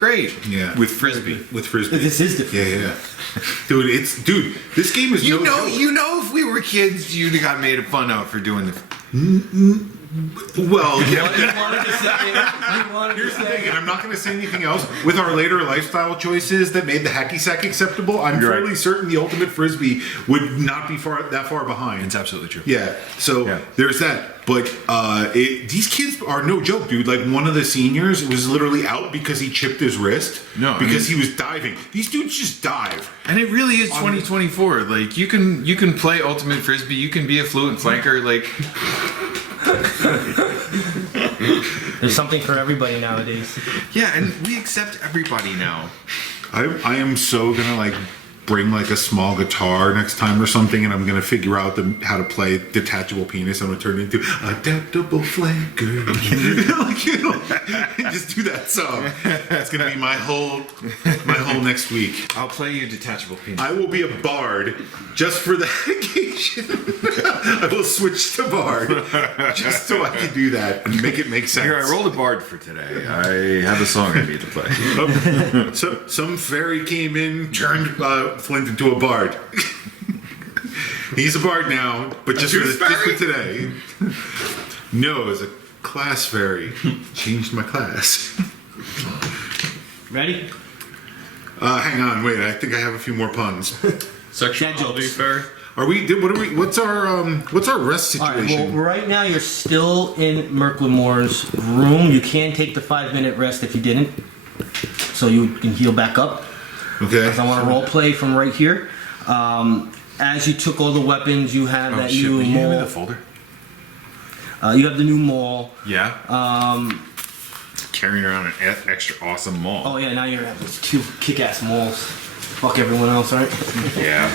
Great. Yeah. With Frisbee. With Frisbee. This is different. Yeah. Dude, this game is You know, if we were kids, you'd have got made fun of for doing the. Well, You yeah. wanted to say. Here's the thing, and I'm not going to say anything else. With our later lifestyle choices that made the hacky sack acceptable, I'm You're fairly right. certain the ultimate Frisbee would not be that far behind. It's absolutely true. Yeah, so Yeah. there's that. But these kids are no joke, dude. Like, one of the seniors was literally out because he chipped his wrist. No, because he was diving. These dudes just dive. And it really is 2024. Like you can play ultimate Frisbee. You can be a fluent flanker. Like There's something for everybody nowadays. yeah, and we accept everybody now. I am so gonna like bring like a small guitar next time or something, and I'm gonna figure out how to play detachable penis. I'm gonna turn it into adaptable flanker. Like, you know, and just do that song. That's gonna be my whole next week. I'll play you detachable penis. I will be a bard just for that occasion. I will switch to bard just so I can do that and make it make sense. Here, I rolled a bard for today. I have a song I need to play. So some fairy came in, turned Flint into a bard. He's a bard now, but just for today. No, as a class fairy, changed my class. Ready? Hang on, wait. I think I have a few more puns. Sexuality fair. What's our rest All right. situation? Well, right now you're still in Merklemore's room. You can take the 5-minute rest if you didn't, so you can heal back up. Okay. I want to role play from right here. As you took all the weapons, you have that shit, new will you hand me maul. the folder? You have the new maul. Yeah. Carrying around an extra awesome maul. Oh yeah, now you have these 2 kick-ass mauls. Fuck everyone else, right? Yeah.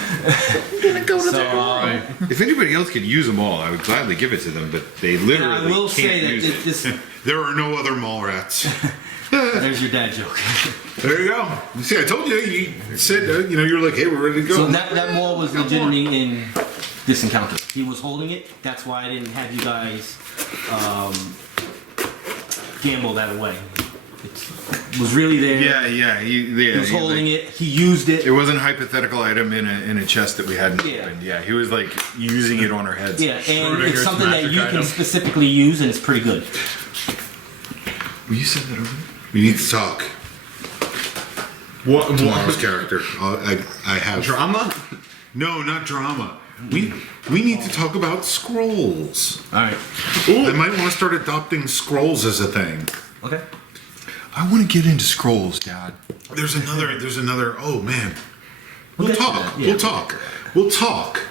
So, If anybody else could use a maul, I would gladly give it to them, but they literally I will can't say that use it. this. There are no other mall rats. There's your dad joke. There you go. You see, I told you. You said, you were like, hey, we're ready to go. So that maul was legitimately in this encounter. He was holding it. That's why I didn't have you guys gamble that away. It was really there. Yeah. He was holding it. He used it. It wasn't a hypothetical item in a chest that we hadn't Yeah. opened. Yeah, he was like using it on our heads. Yeah, and Schrodinger's it's something that magic you can item. specifically use, and it's pretty good. Will you send that over? We need to talk. What? Tomorrow's character. I have Drama? No, not drama. We need to talk about scrolls. All right. I might want to start adopting scrolls as a thing. Okay. I want to get into scrolls, Dad. There's another. Oh man, We'll we'll get to talk. that, yeah. We'll talk.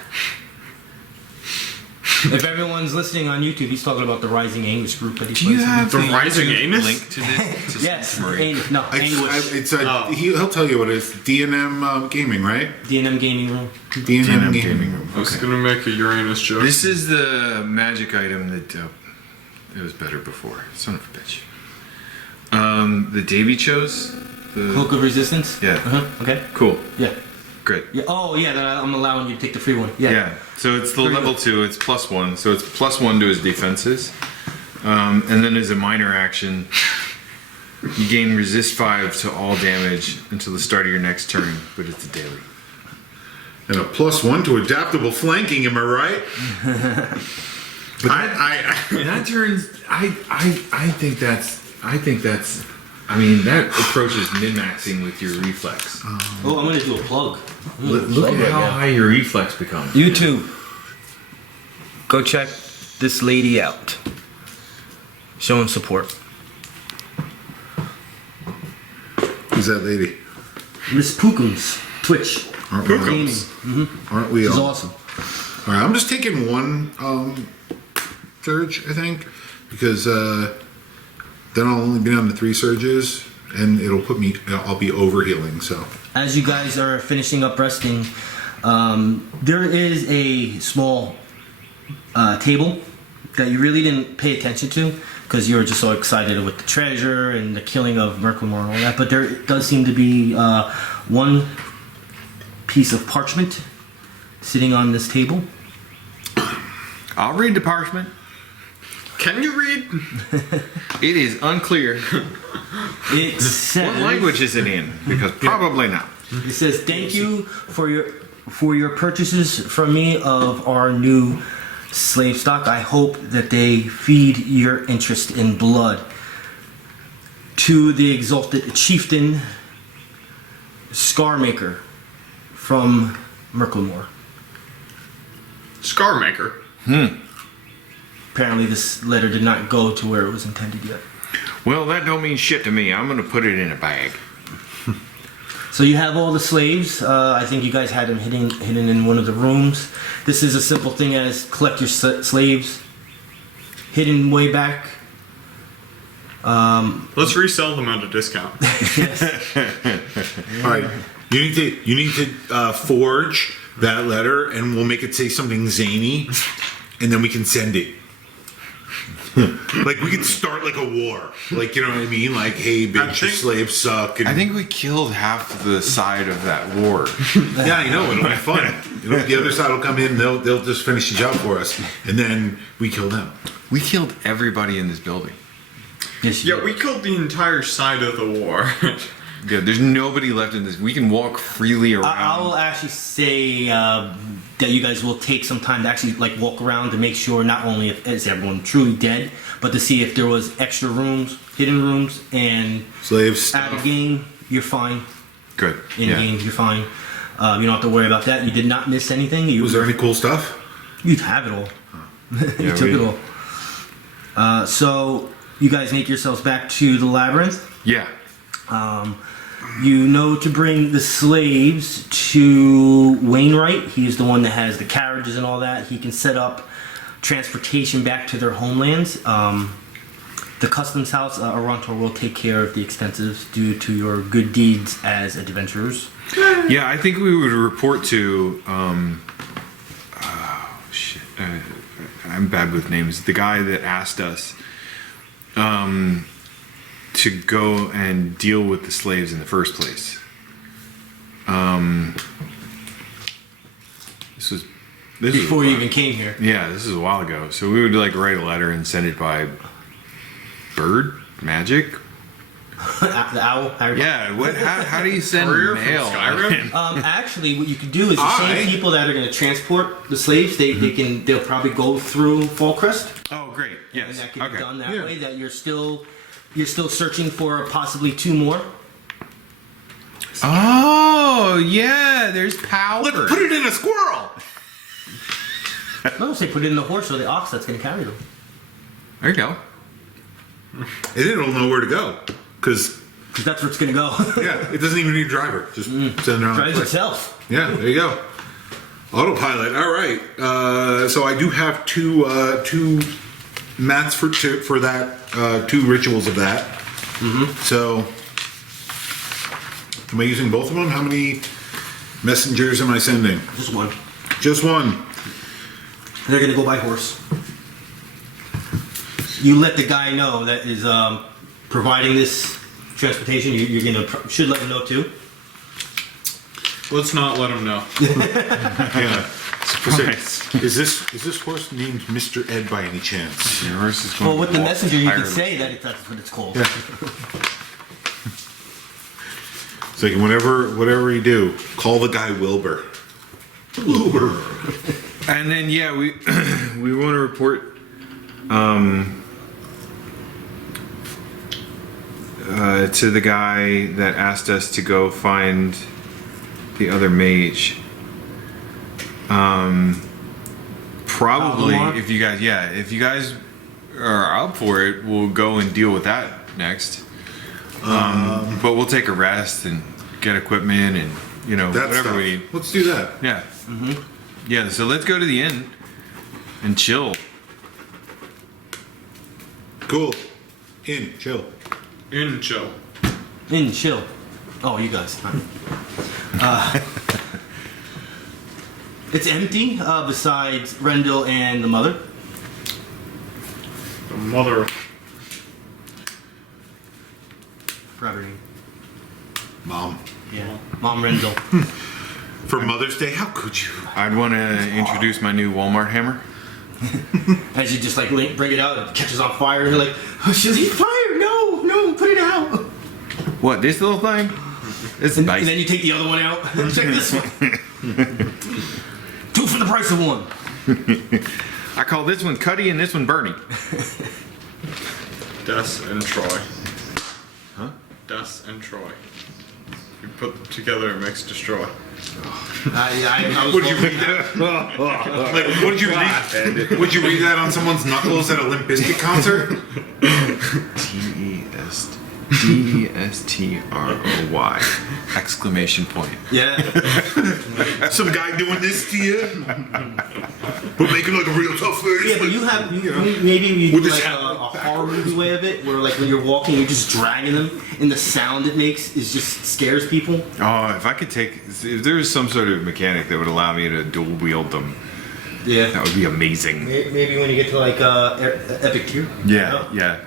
If everyone's listening on YouTube, he's talking about the Rising Anguish group that he Do you plays in. have The Rising Anus? link to this? To Yes, Marie? Anguish. He'll tell you what it is. D&M Gaming, right? D&M Gaming Room. D&M D&M Gaming. gaming room. I was gonna make a Uranus joke. This is the magic item that it was better before. Son of a bitch. The Davy chose. The Cloak of Resistance? Yeah. Okay. Cool. Yeah. Great. Yeah. Oh, yeah, then I'm allowing you to take the free one. Yeah. Yeah. So it's the Pretty level 2. It's +1. So it's +1 to his defenses. And then as a minor action, you gain resist 5 to all damage until the start of your next turn, but it's a daily. And a +1 to adaptable flanking. Am I right? But And that turns. I think that's. I mean, that approaches min-maxing with your reflex. Oh, I'm going to do a plug. Look at how high your reflex becomes. YouTube. Go check this lady out. Showing support. who's that lady? Miss Pookums. Twitch. Aren't we all? Gaming. Aren't we She's all? awesome. All right, I'm just taking one surge, I think, because then I'll only be down to 3 surges, and it'll put me. I'll be overhealing. So As you guys are finishing up resting, there is a small table that you really didn't pay attention to because you were just so excited with the treasure and the killing of Merklemore and all that. But there does seem to be one piece of parchment sitting on this table. I'll read the parchment. Can you read? It is unclear. It says, What language is it in? Because probably not. It says, "Thank you for your purchases from me of our new slave stock. I hope that they feed your interest in blood. To the exalted chieftain Scarmaker from Merkelmore." Scarmaker. Apparently, this letter did not go to where it was intended yet. Well, that don't mean shit to me. I'm gonna put it in a bag. So you have all the slaves. I think you guys had them hidden in one of the rooms. This is a simple thing as collect your slaves, hidden way back. Let's resell them at a discount. Yes. All right. You need to forge that letter, and we'll make it say something zany, and then we can send it. Like we could start like a war, like you know what I mean? Like, hey, bitch, your slaves suck. And I think we killed half the side of that war. yeah, I know it'll be fun. The other side will come in, they'll just finish the job for us, and then we kill them. We killed everybody in this building. Yes, Yeah, we killed the entire side of the war. Yeah, there's nobody left in this. We can walk freely around. I will actually say that you guys will take some time to actually like walk around to make sure not only is everyone truly dead, but to see if there was extra rooms, hidden rooms, and Slaves. out of game, you're fine. Good. In game, you're fine. You don't have to worry about that. You did not miss anything. Was there any cool stuff? You have it all. You Yeah, took we- it all. So you guys make yourselves back to the labyrinth. Yeah. You know to bring the slaves to Wainwright. He's the one that has the carriages and all that. He can set up transportation back to their homelands. The customs house, Arantor will take care of the expenses due to your good deeds as adventurers. Yeah, I think we would report to. Shit. I'm bad with names. The guy that asked us to go and deal with the slaves in the first place. This Before was, you even came here. Yeah, this is a while ago. So we would like write a letter and send it by bird magic. The owl. Harry Yeah, what? How do you send Courier from mail? Skyrim? Actually, what you could do is the same people that are going to transport the slaves, they'll probably go through Fallcrest. Oh, great. Yes. And that can Okay. be done that Yeah. way. That you're still searching for possibly 2 more. Oh, yeah. There's power. Let's put it in a squirrel. No, say put it in the horse or the ox that's going to carry them. There you go. And then it'll know where to go. Because, Because that's where it's going to go. yeah, it doesn't even need a driver. Just send it around. Drives the place. itself. Yeah, there you go. Autopilot. All right. So I do have two mats for that. 2 rituals of that. So, am I using both of them? How many messengers am I sending? Just one. Just one. They're going to go by horse. You let the guy know that is providing this transportation. You're going to should let him know too. Let's not let them know. Yeah. Surprise. Is this horse named Mr. Ed by any chance? Your horse is going Well, with to the walk messenger, you can Ireland. say that that's what it's called. Yeah. It's like whatever you do, call the guy Wilbur. Wilbur. And then yeah, we we want to report to the guy that asked us to go find the other mage. Probably Paldamar? if you guys are up for it, we'll go and deal with that next. But we'll take a rest and get equipment and That whatever stuff. we need. Let's do that. Yeah. Yeah, so let's go to the inn and chill. Cool. In, chill. In chill. In chill. Oh, you guys. It's empty besides Rendell and the mother. The mother. Forgot her name. Mom. Yeah. Mom Rendell. For Mother's Day, how could you? I'd want to introduce my new Walmart hammer. As you just like bring it out, it catches on fire. You're like, oh, she's fire! No, put it out. What, this little thing? It's And nice. then you take the other one out. Check this one. 2 for the price of 1. I call this one Cuddy and this one Bernie. Des and Troy. Huh? Des and Troy. You put them together, it makes destroy. I was Would you read that? Like, would you read? Would you read that on someone's knuckles at a Limp Bizkit concert? DESTROY! Exclamation point. Yeah. Some guy doing this to you, but making like a real tough face. Yeah, but you have maybe you do With this like hat. a horror movie way of it, where like when you're walking, you're just dragging them, and the sound it makes is just scares people. Oh, if I could if there was some sort of mechanic that would allow me to dual wield them, Yeah. that would be amazing. Maybe when you get to like epic tier. Yeah.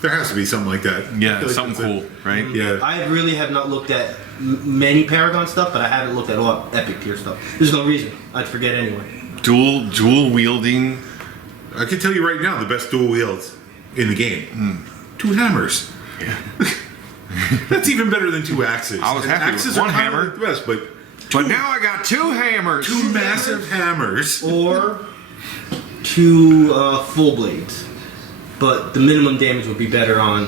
There has to be something like that. I Yeah, feel like something that's cool, right? Yeah. I really have not looked at many Paragon stuff, but I haven't looked at a lot of epic tier stuff. There's no reason. I'd forget anyway. Dual wielding. I can tell you right now, the best dual wields in the game. 2 hammers. Yeah. That's even better than 2 axes. I was happy with axes one are kinda hammer. like the best, but But now I got 2 hammers. 2 massive hammers. Or 2 full blades. But the minimum damage would be better on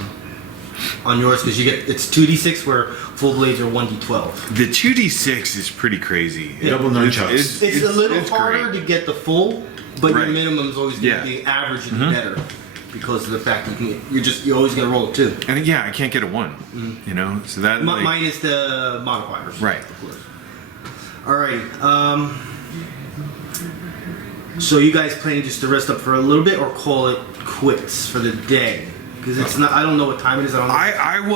yours because it's 2d6 where full blades are 1d12. The 2d6 is pretty crazy. Double nunchucks. It's a little harder great. to get the full, but your Right. minimum is always going Yeah. to be average and better because of the fact you're always going to roll a 2. And yeah, I can't get a 1. You know, so that like, Minus the modifiers. Right. Of course. Alright. So you guys planning just to rest up for a little bit or call it quits for the day? Because it's not. I don't know what time it is. I don't know.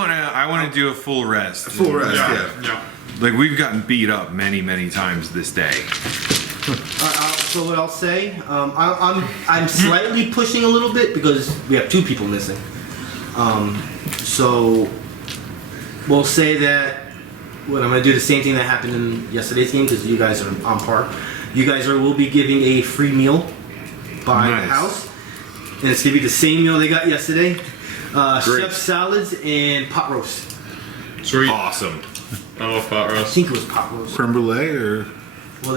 I wanna do a full rest. Full rest, yeah. Yeah. Like we've gotten beat up many times this day. So what I'll say, I'm slightly pushing a little bit because we have 2 people missing. So we'll say that. Well, I'm gonna do the same thing that happened in yesterday's game because you guys are on par. You guys will be giving a free meal by the Nice. house, and it's gonna be the same meal they got yesterday. Great. Chef salads and pot roast. Sweet. Awesome. I love pot I roast. think it was pot roast. Creme brulee or Well,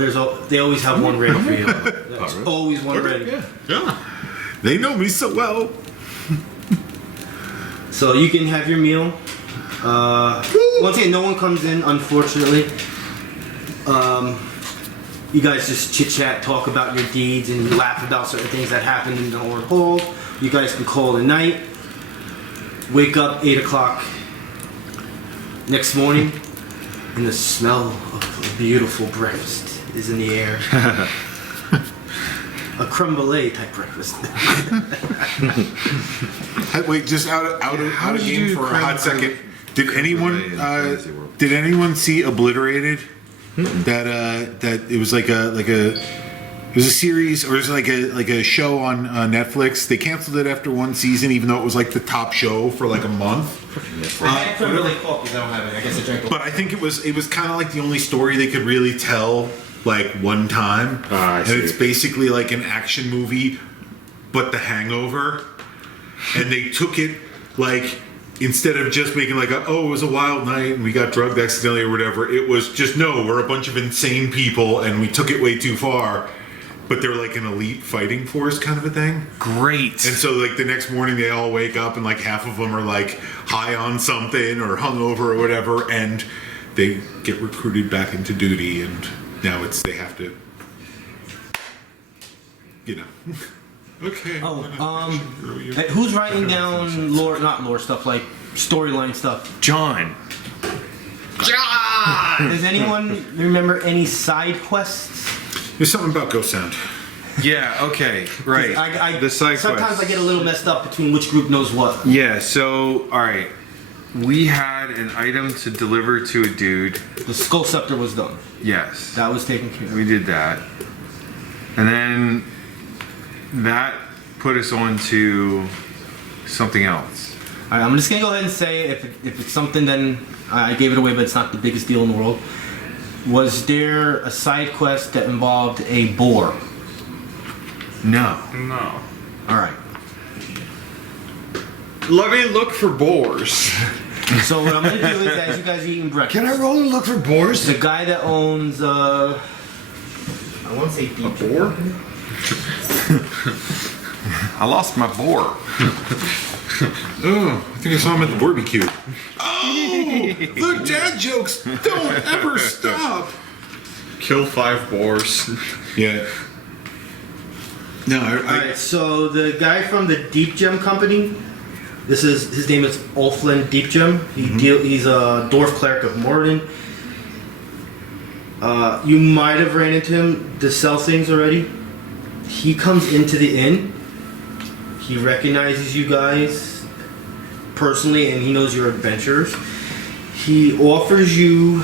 they always have one ready for you. There's always one ready. Yeah. they know me so well. So you can have your meal. Once again, no one comes in, unfortunately. You guys just chit chat, talk about your deeds, and laugh about certain things that happened in the Horde Hall. You guys can call it a night. Wake up 8 o'clock next morning, and the smell of a beautiful breakfast is in the air. A creme brulee type breakfast. Wait, just out of How did you game do for a creme hot second. Did brulee anyone in Fantasy World? did anyone see Obliterated? That it was like it was a series or it was like a show on Netflix. They canceled it after 1 season, even though it was like the top show for like a month. I had creme brulee coffee. I don't have it. I guess I drank. But I think it was kind of like the only story they could really tell like one time. I and see. it's basically like an action movie, but The Hangover. And they took it like instead of just making like it was a wild night and we got drugged accidentally or whatever. It was just no, we're a bunch of insane people and we took it way too far. But they're like an elite fighting force kind of a thing. Great. And so like the next morning they all wake up and like half of them are like high on something or hungover or whatever, and they get recruited back into duty, and now they have to, you know. Okay. Hey, who's writing down not lore stuff, like storyline stuff? John. Does anyone remember any side quests? There's something about Ghost Sound. Yeah, okay, right. The side sometimes quests. I get a little messed up between which group knows what. Yeah, so, alright. We had an item to deliver to a dude. The Skull Scepter was done. Yes. That was taken care of. We did that. And then that put us on to something else. All right, I'm just gonna go ahead and say if it's something, then I gave it away, but it's not the biggest deal in the world. Was there a side quest that involved a boar? No. No. All right. Let me look for boars. So what I'm gonna do is, as you guys are eating breakfast, Can I roll and look for boars? the guy that owns, I want to say Deep Boar? I lost my boar. Oh, I think I saw him at the barbecue. Oh, the dad jokes don't ever stop. Kill 5 boars. Yeah. No, All right, so the guy from the Deep Gem Company, his name is Ulflin Deep Gem. He's a dwarf cleric of Warden. You might have ran into him to sell things already. He comes into the inn. He recognizes you guys personally, and he knows you're adventurers. He offers you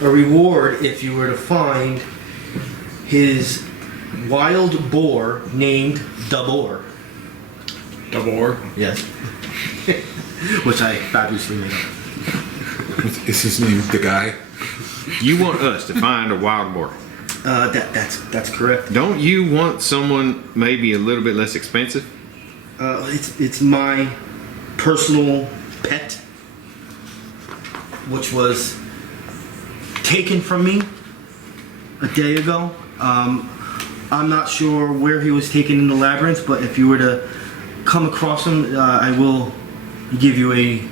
a reward if you were to find his wild boar named Dabor. Dabor? Yes. Which I fabulously made up. is his name the guy? You want us to find a wild boar. That's correct. Don't you want someone maybe a little bit less expensive? It's my personal pet, which was taken from me a day ago. I'm not sure where he was taken in the Labyrinth, but if you were to come across him, I will give you a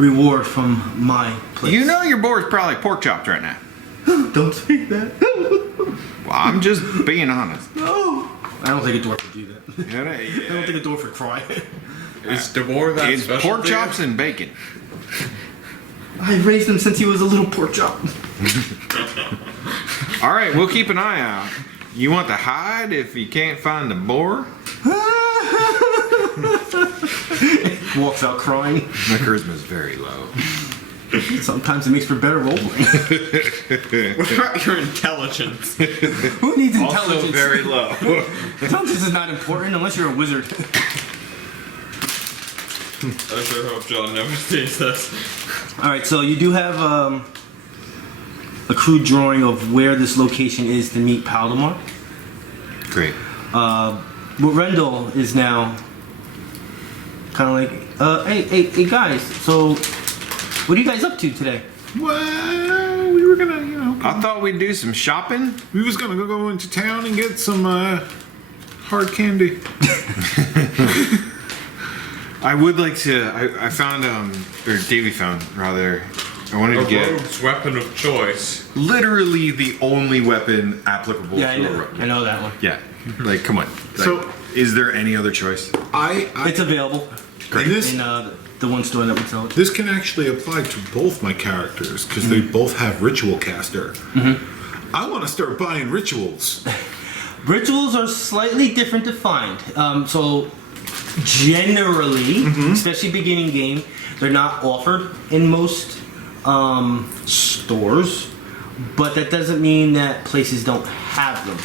reward from my place. You know your boar's probably pork chopped right now. Don't say that. Well, I'm just being honest. No. I don't think a dwarf would do that. I don't Yeah. think a dwarf would cry. Is Dabor that It's special pork to you? chops and bacon. I raised him since he was a little pork chop. All right, we'll keep an eye out. You want the hide if you can't find the boar? Walks out crying. My charisma's very low. Sometimes it makes for better roleplay. What about your intelligence? Who needs intelligence? Also very low. Intelligence is not important unless you're a wizard. I sure hope John never sees this. Alright, so you do have a crude drawing of where this location is to meet Paldamar. Great. But Rendell is now kind of like, hey guys, so what are you guys up to today? Well, we were gonna, I thought we'd do some shopping. we was gonna go into town and get some hard candy. I would like to. I found, or Davey found, rather. I wanted A to get rogue's weapon of choice. literally the only weapon applicable Yeah, to a rogue. I know that one. Yeah, like come on. Like, So- is there any other choice? It's available And this in the one store that would sell it. this can actually apply to both my characters because they both have ritual caster. I want to start buying rituals. Rituals are slightly different to find. So generally, especially beginning game, they're not offered in most stores, but that doesn't mean that places don't have them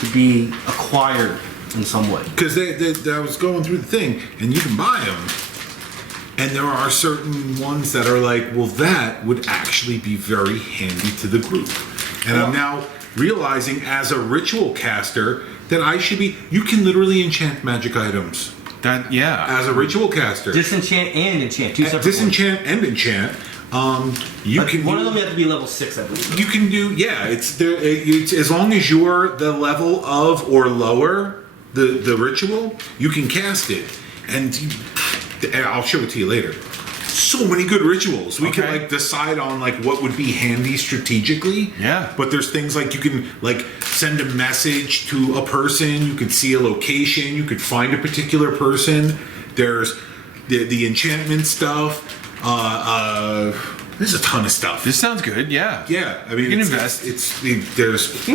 to be acquired in some way. Because I was going through the thing, and you can buy them, and there are certain ones that are like, well, that would actually be very handy to the group. And I'm now realizing, as a ritual caster, that I should be. You can literally enchant magic items That as a ritual caster. Disenchant and enchant, two separate Disenchant and enchant. You ones. can One do- of them you have to be level 6, I believe. You can do, yeah. It's there. It's as long as you're the level of or lower the ritual, you can cast it, and I'll show it to you later. So many good rituals. We can Okay. like decide on like what would be handy strategically. Yeah. But there's things like you can like send a message to a person. You could see a location. You could find a particular person. There's the enchantment stuff. There's a ton of stuff. This sounds good. Yeah. Yeah, I mean, You can it's, invest. There's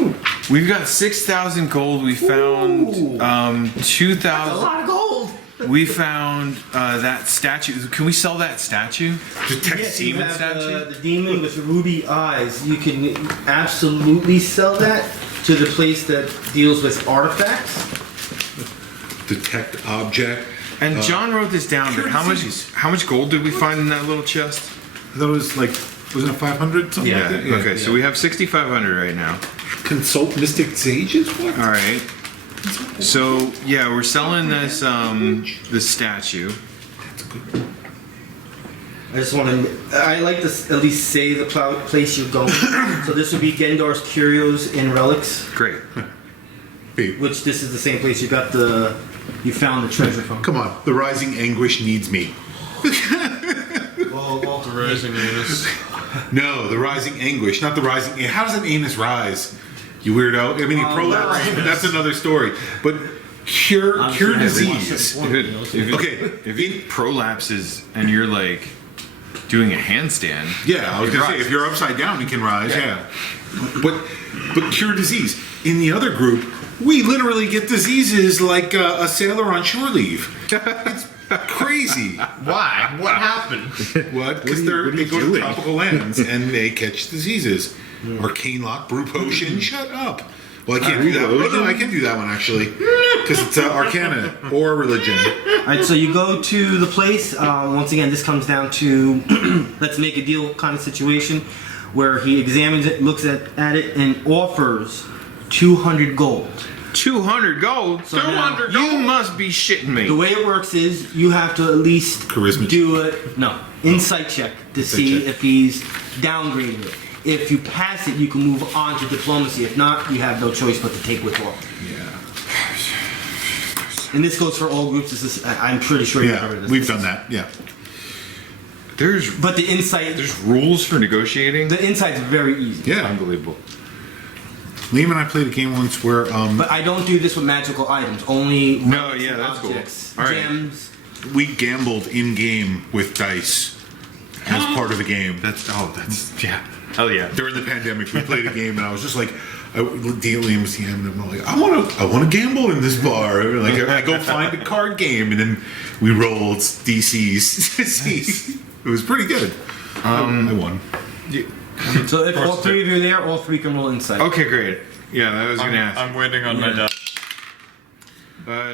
We've got 6,000 gold. We found A 2,000. lot of gold! We found that statue. Can we sell that statue? detect Yes, you demon have statue? the demon with ruby eyes. You can absolutely sell that to the place that deals with artifacts. detect object. And John wrote this down. But curiosities. how much gold did we find in that little chest? I thought it was like, wasn't it 500 something Yeah. like that? Okay, so we have 6,500 right now. Consult mystic sages. What? All right. So yeah, we're selling this this statue. I just want to. I like to at least say the place you're going. So this would be Gendar's Curios and Relics, Great. Hey, which this is the same place you found the treasure from. come on, the rising anguish needs me. Well, The rising anus. No, the rising anguish, not the rising. How does an anus rise? You weirdo. I mean, he prolapsed. That's another story. But cure disease. If it prolapses and you're like doing a handstand. Yeah, I was it gonna say rises. if you're upside down, it can rise. Yeah. But cure disease. In the other group, we literally get diseases like a sailor on shore leave. It's crazy. Why? What happened? What? Because they go to tropical lands and they catch diseases. Arcane lock, brew potion. Shut up. Well, I can't do that. Oh, no, I can do that one actually, because it's Arcana or religion. All right, so you go to the place. Once again, this comes down to let's make a deal kind of situation, where he examines it, looks at it, and offers 200 gold. 200 gold. So now, 200 You gold? must be shitting me. the way it works is you have to at least Charisma do insight check to see check. if he's downgrading it. If you pass it, you can move on to diplomacy. If not, you have no choice but to take withdrawal. Yeah. And this goes for all groups. I'm pretty sure you've heard of Yeah, this. we've done that. Yeah. But the insight, There's rules for negotiating. the insight's very easy. Yeah. Unbelievable. Liam and I played a game once where But I don't do this with magical items. Only No, relics yeah, and that's cool. objects, All right. gems. we gambled in game with dice as part of the game. That's yeah. Hell yeah. During the pandemic, we played a game, and I was just like, Liam was the end, and I'm like, I want to gamble in this bar. Like, I go find a card game, and then we rolled DCs to see. It was pretty good. I won. So if all three of you are there, all three can roll insight. Okay, great. Yeah, I was gonna ask. I'm waiting on my dad.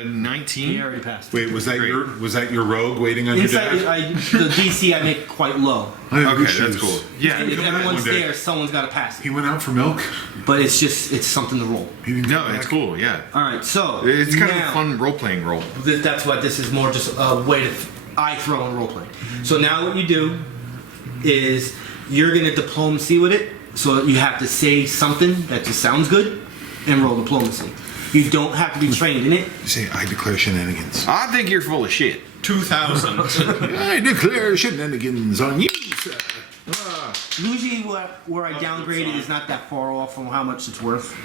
19. He already passed. Wait, was that Great. your rogue waiting on your Insight, dad? the DC I make quite low. I have good Okay, that's shoes. cool. Yeah. If come back everyone's one day. there, someone's got to pass He it. went out for milk. But it's something to roll. He didn't No, come it's back. cool. Yeah. All right, so It's kind of now, a fun role-playing role. That's what this is more just a way to I throw in role play. So now what you do is you're gonna diplomacy with it. So you have to say something that just sounds good and roll diplomacy. You don't have to be trained in it. You say, I declare shenanigans. I think you're full of shit. 2,000. I declare shenanigans on you, sir. Usually where I downgrade it is not that far off from how much it's worth.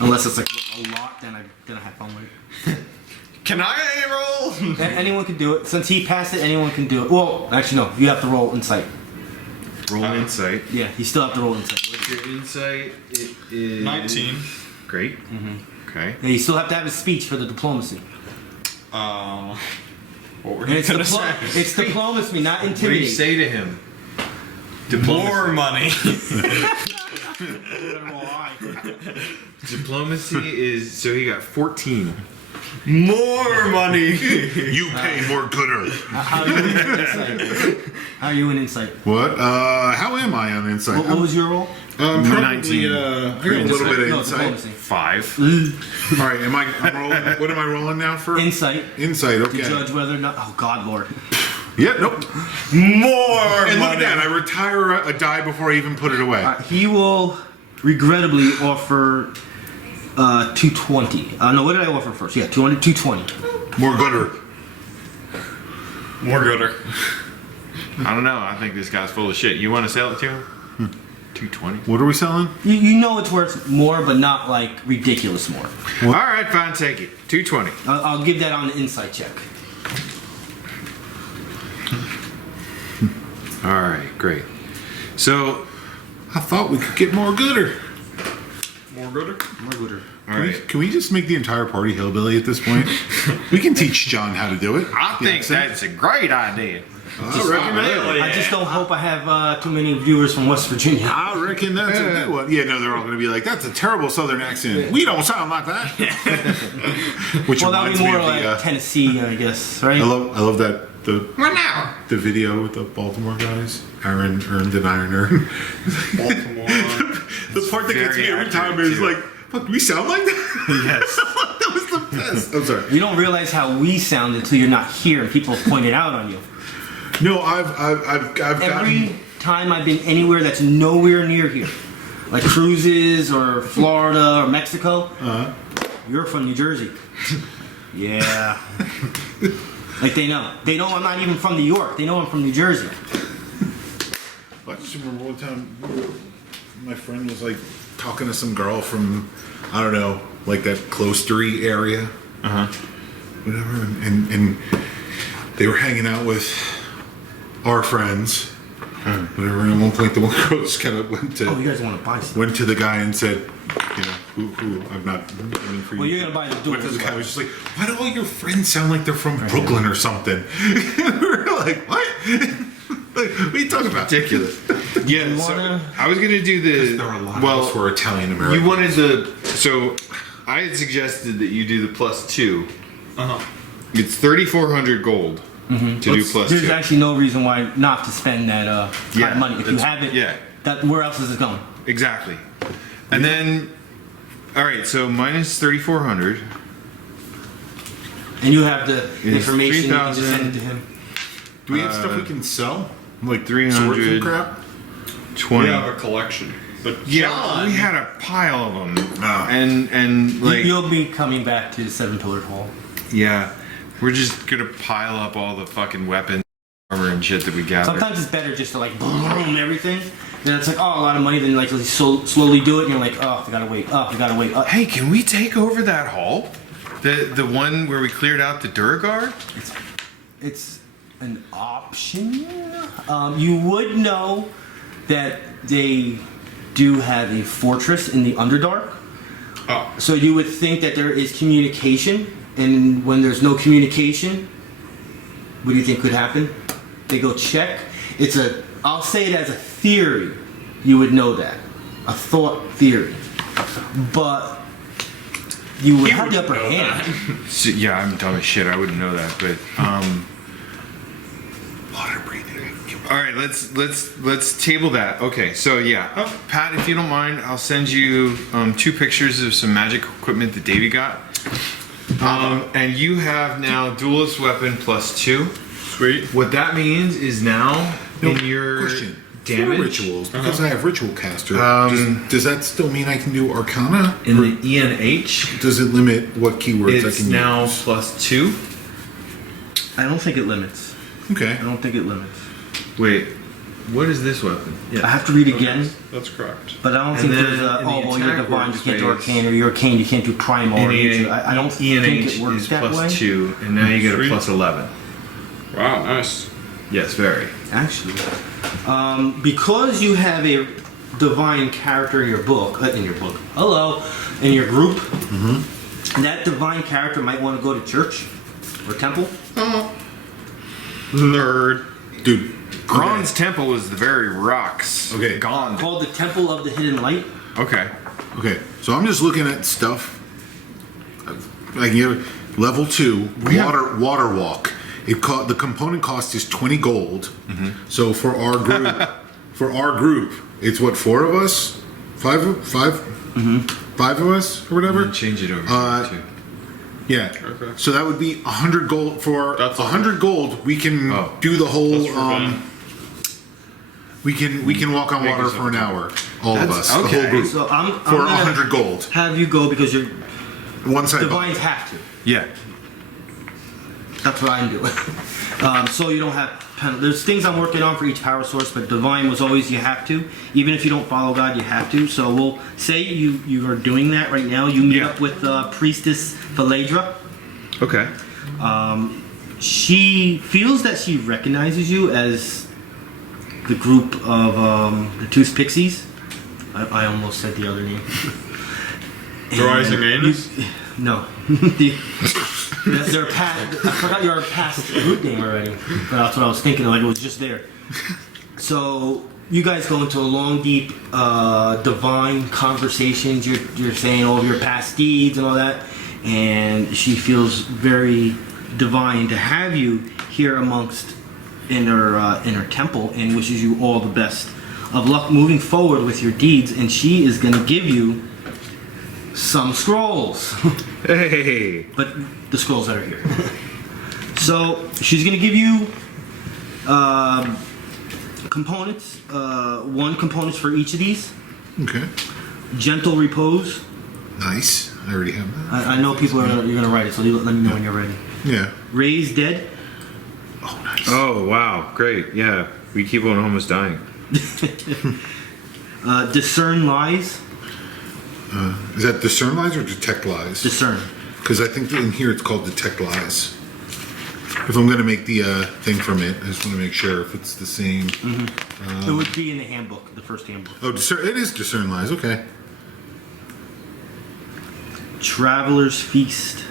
Unless it's like a lot, then I have fun with it. Can I roll? Anyone can do it. Since he passed it, anyone can do it. Well, actually no, you have to roll insight. Roll insight. Yeah, you still have to roll insight. What's your insight? It is 19. Great. Okay. Yeah, you still have to have a speech for the diplomacy. What were And you it's, gonna say? it's diplomacy, not What do you intimidate. say to him? More money. Diplomacy is so he got 14. More money. You pay more gooder. How are you in insight? How are you in insight? What? How am I on insight? What was your roll? Probably, 19. I got a little bit of No, insight. diplomacy. 5. All right, I'm rolling. What am I rolling now for? Insight Insight, to okay. judge whether or not. Oh God, Lord. Yeah, nope. More And look money. at that, I retire a die before I even put it away. He will regrettably offer 220. No, what did I offer first? Yeah, 220. More gooder. More gooder. I don't know. I think this guy's full of shit. You want to sell it to him? 220. What are we selling? You know it's worth more, but not like ridiculous more. All right, fine. Take it. 220. I'll give that on the insight check. All right, great. So, I thought we could get more gooder. More gooder. More gooder. all right. Can we just make the entire party hillbilly at this point? We can teach John how to do it. I think that's a great idea. I reckon that. I just don't hope I have too many viewers from West Virginia. I reckon that's a good one. Yeah, no, they're all going to be like, that's a terrible Southern accent. We don't sound like that. Which Well, that'll reminds be me more of like the. Tennessee, I guess, right? I love that What now? the video with the Baltimore guys. Iron earned and iron earned. Baltimore. The part that gets me Very every time accurate, is too. like fuck, we sound like that? Yes. That was the best. I'm sorry. You don't realize how we sound until you're not here and people point it out on you. No, I've gotten. Every time I've been anywhere that's nowhere near here, like cruises or Florida or Mexico, you're from New Jersey. Yeah. Like they know. They know I'm not even from New York. They know I'm from New Jersey. I just remember one time my friend was like talking to some girl from, I don't know, like that cloistery area. Whatever. And they were hanging out with our friends. Whatever. And at one point, the one girl just kind of went to. Oh, you guys want to buy something? Went to the guy and said, you know, who I'm not aiming for you. Well, you're gonna buy the duel. Went to the guy, was just like, why do all your friends sound like they're from Brooklyn or something? We were like, what? Like, what are you talking about? Ridiculous. Yeah, so I was gonna do the. There are a lot of us who are Italian American. You wanted the. So I had suggested that you do the +2. It's 3,400 gold to do +2. There's actually no reason why not to spend that kind of money. If you that's- have it, yeah. that where else is it going? Exactly. And then, all right, so minus 3,400. And you have the It's information. You can just 3,000. send it to him. Do we have stuff we can sell? Like 300. swords and crap? 20. We have a collection. But Yeah, John, we had a pile of them, Ah. and like You'll be coming back to the Seven Pillared Hall. yeah, we're just gonna pile up all the fucking weapons, armor, and shit that we gathered. Sometimes it's better just to like boom everything. Then it's like, oh, a lot of money. Then like you slowly do it, and you're like, oh, I gotta wait. Oh, I gotta wait. Hey, can we take over that hall? The one where we cleared out the Durgar? It's an option. You would know that they do have a fortress in the Underdark. Oh. So you would think that there is communication, and when there's no communication, what do you think could happen? They go check. I'll say it as a theory. You would know that. A thought theory. But you would have the upper wouldn't know hand. So, yeah, I'm dumb as shit. I wouldn't know that, but Water breathing. all right, let's table that. Okay, so yeah, Pat, if you don't mind, I'll send you 2 pictures of some magic equipment that Davey got. And you have now duelist weapon +2. Sweet. What that means is now in your Question. For damage rituals, because I have ritual caster, does that still mean I can do Arcana? in the ENH, Does it limit what keywords I it's can now use? +2. I don't think it limits. Okay. I don't think it limits. Wait, what is this weapon? I have to read again, That's correct. but I don't And think then there's a, in the oh, well, you're attack divine, you can't do workspace- arcane, or you're arcane, you can't do primal or nature. I don't think ENH it works is that way. +2, and now you get a Sweet. +11. Wow, nice. Yes, very. Actually, because you have a divine character in your book, in your group, that divine character might want to go to church or temple. Nerd. Dude. Gron's temple is the very rocks. Okay. Gone. Called the Temple of the Hidden Light. Okay. Okay. So I'm just looking at stuff. I can get level 2 water walk. The component cost is 20 gold. So for our group, it's what, 4 of us, 5 of us or whatever. And change it over to Yeah. Okay. So that would be 100 gold. For That's 100 gold, we can do the whole. That's for Ben. We can walk on water for an hour. All of us, the okay. whole group, So I'm for gonna 100 gold. have you go because your One side. divines have to. Yeah. That's what I'm doing. So you don't have there's things I'm working on for each power source, but divine was always you have to. Even if you don't follow God, you have to. So we'll say you are doing that right now. You meet Yeah. up with Priestess Phaledra. Okay. She feels that she recognizes you as the group of the Tooth Pixies. I almost said the other name. The Rising Anus? No. That's their past. I forgot your past group name already. But that's what I was thinking. Like it was just there. So you guys go into a long, deep, divine conversations. You're saying all of your past deeds and all that, and she feels very divine to have you here amongst in her temple, and wishes you all the best of luck moving forward with your deeds. And she is going to give you some scrolls. Hey. But the scrolls that are here. So she's gonna give you components. One components for each of these. Okay. Gentle repose. Nice. I already have that. I know people are you're gonna write it, so let me know when you're ready. Yeah. Raise dead. Oh, nice. Oh, wow. Great. Yeah. We keep on almost dying. Discern lies. Is that discern lies or detect lies? Discern. Because I think in here it's called detect lies. If I'm going to make the thing from it, I just want to make sure if it's the same. It would be in the handbook, the first handbook. Oh, discern. It is discern lies. Okay. Traveler's feast.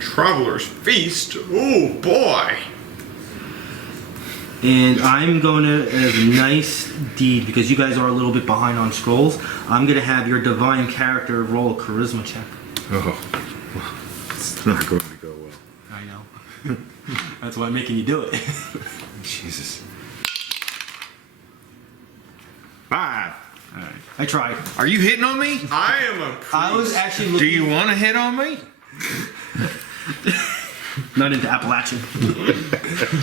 Traveler's Feast? Oh boy! And I'm going to, as a nice deed, because you guys are a little bit behind on scrolls, I'm going to have your divine character roll a charisma check. Oh. It's not going to go well. I know. That's why I'm making you do it. Jesus. 5. All right. I tried. Are you hitting on me? I am a priest. I was actually Do looking... you want to hit on me? Not into Appalachian.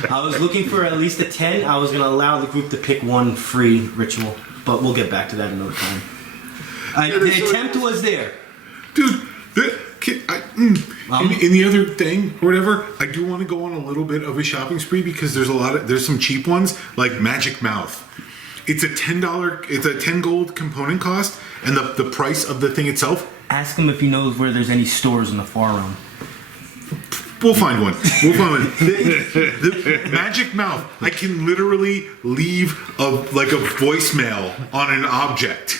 I was looking for at least a 10. I was going to allow the group to pick one free ritual, but we'll get back to that another time. The attempt was there. Dude, in the other thing or whatever, I do want to go on a little bit of a shopping spree because there's some cheap ones like Magic Mouth. It's a $10. It's a 10 gold component cost, and the price of the thing itself. Ask him if he knows where there's any stores in the far realm. We'll find one. The Magic Mouth. I can literally leave a voicemail on an object,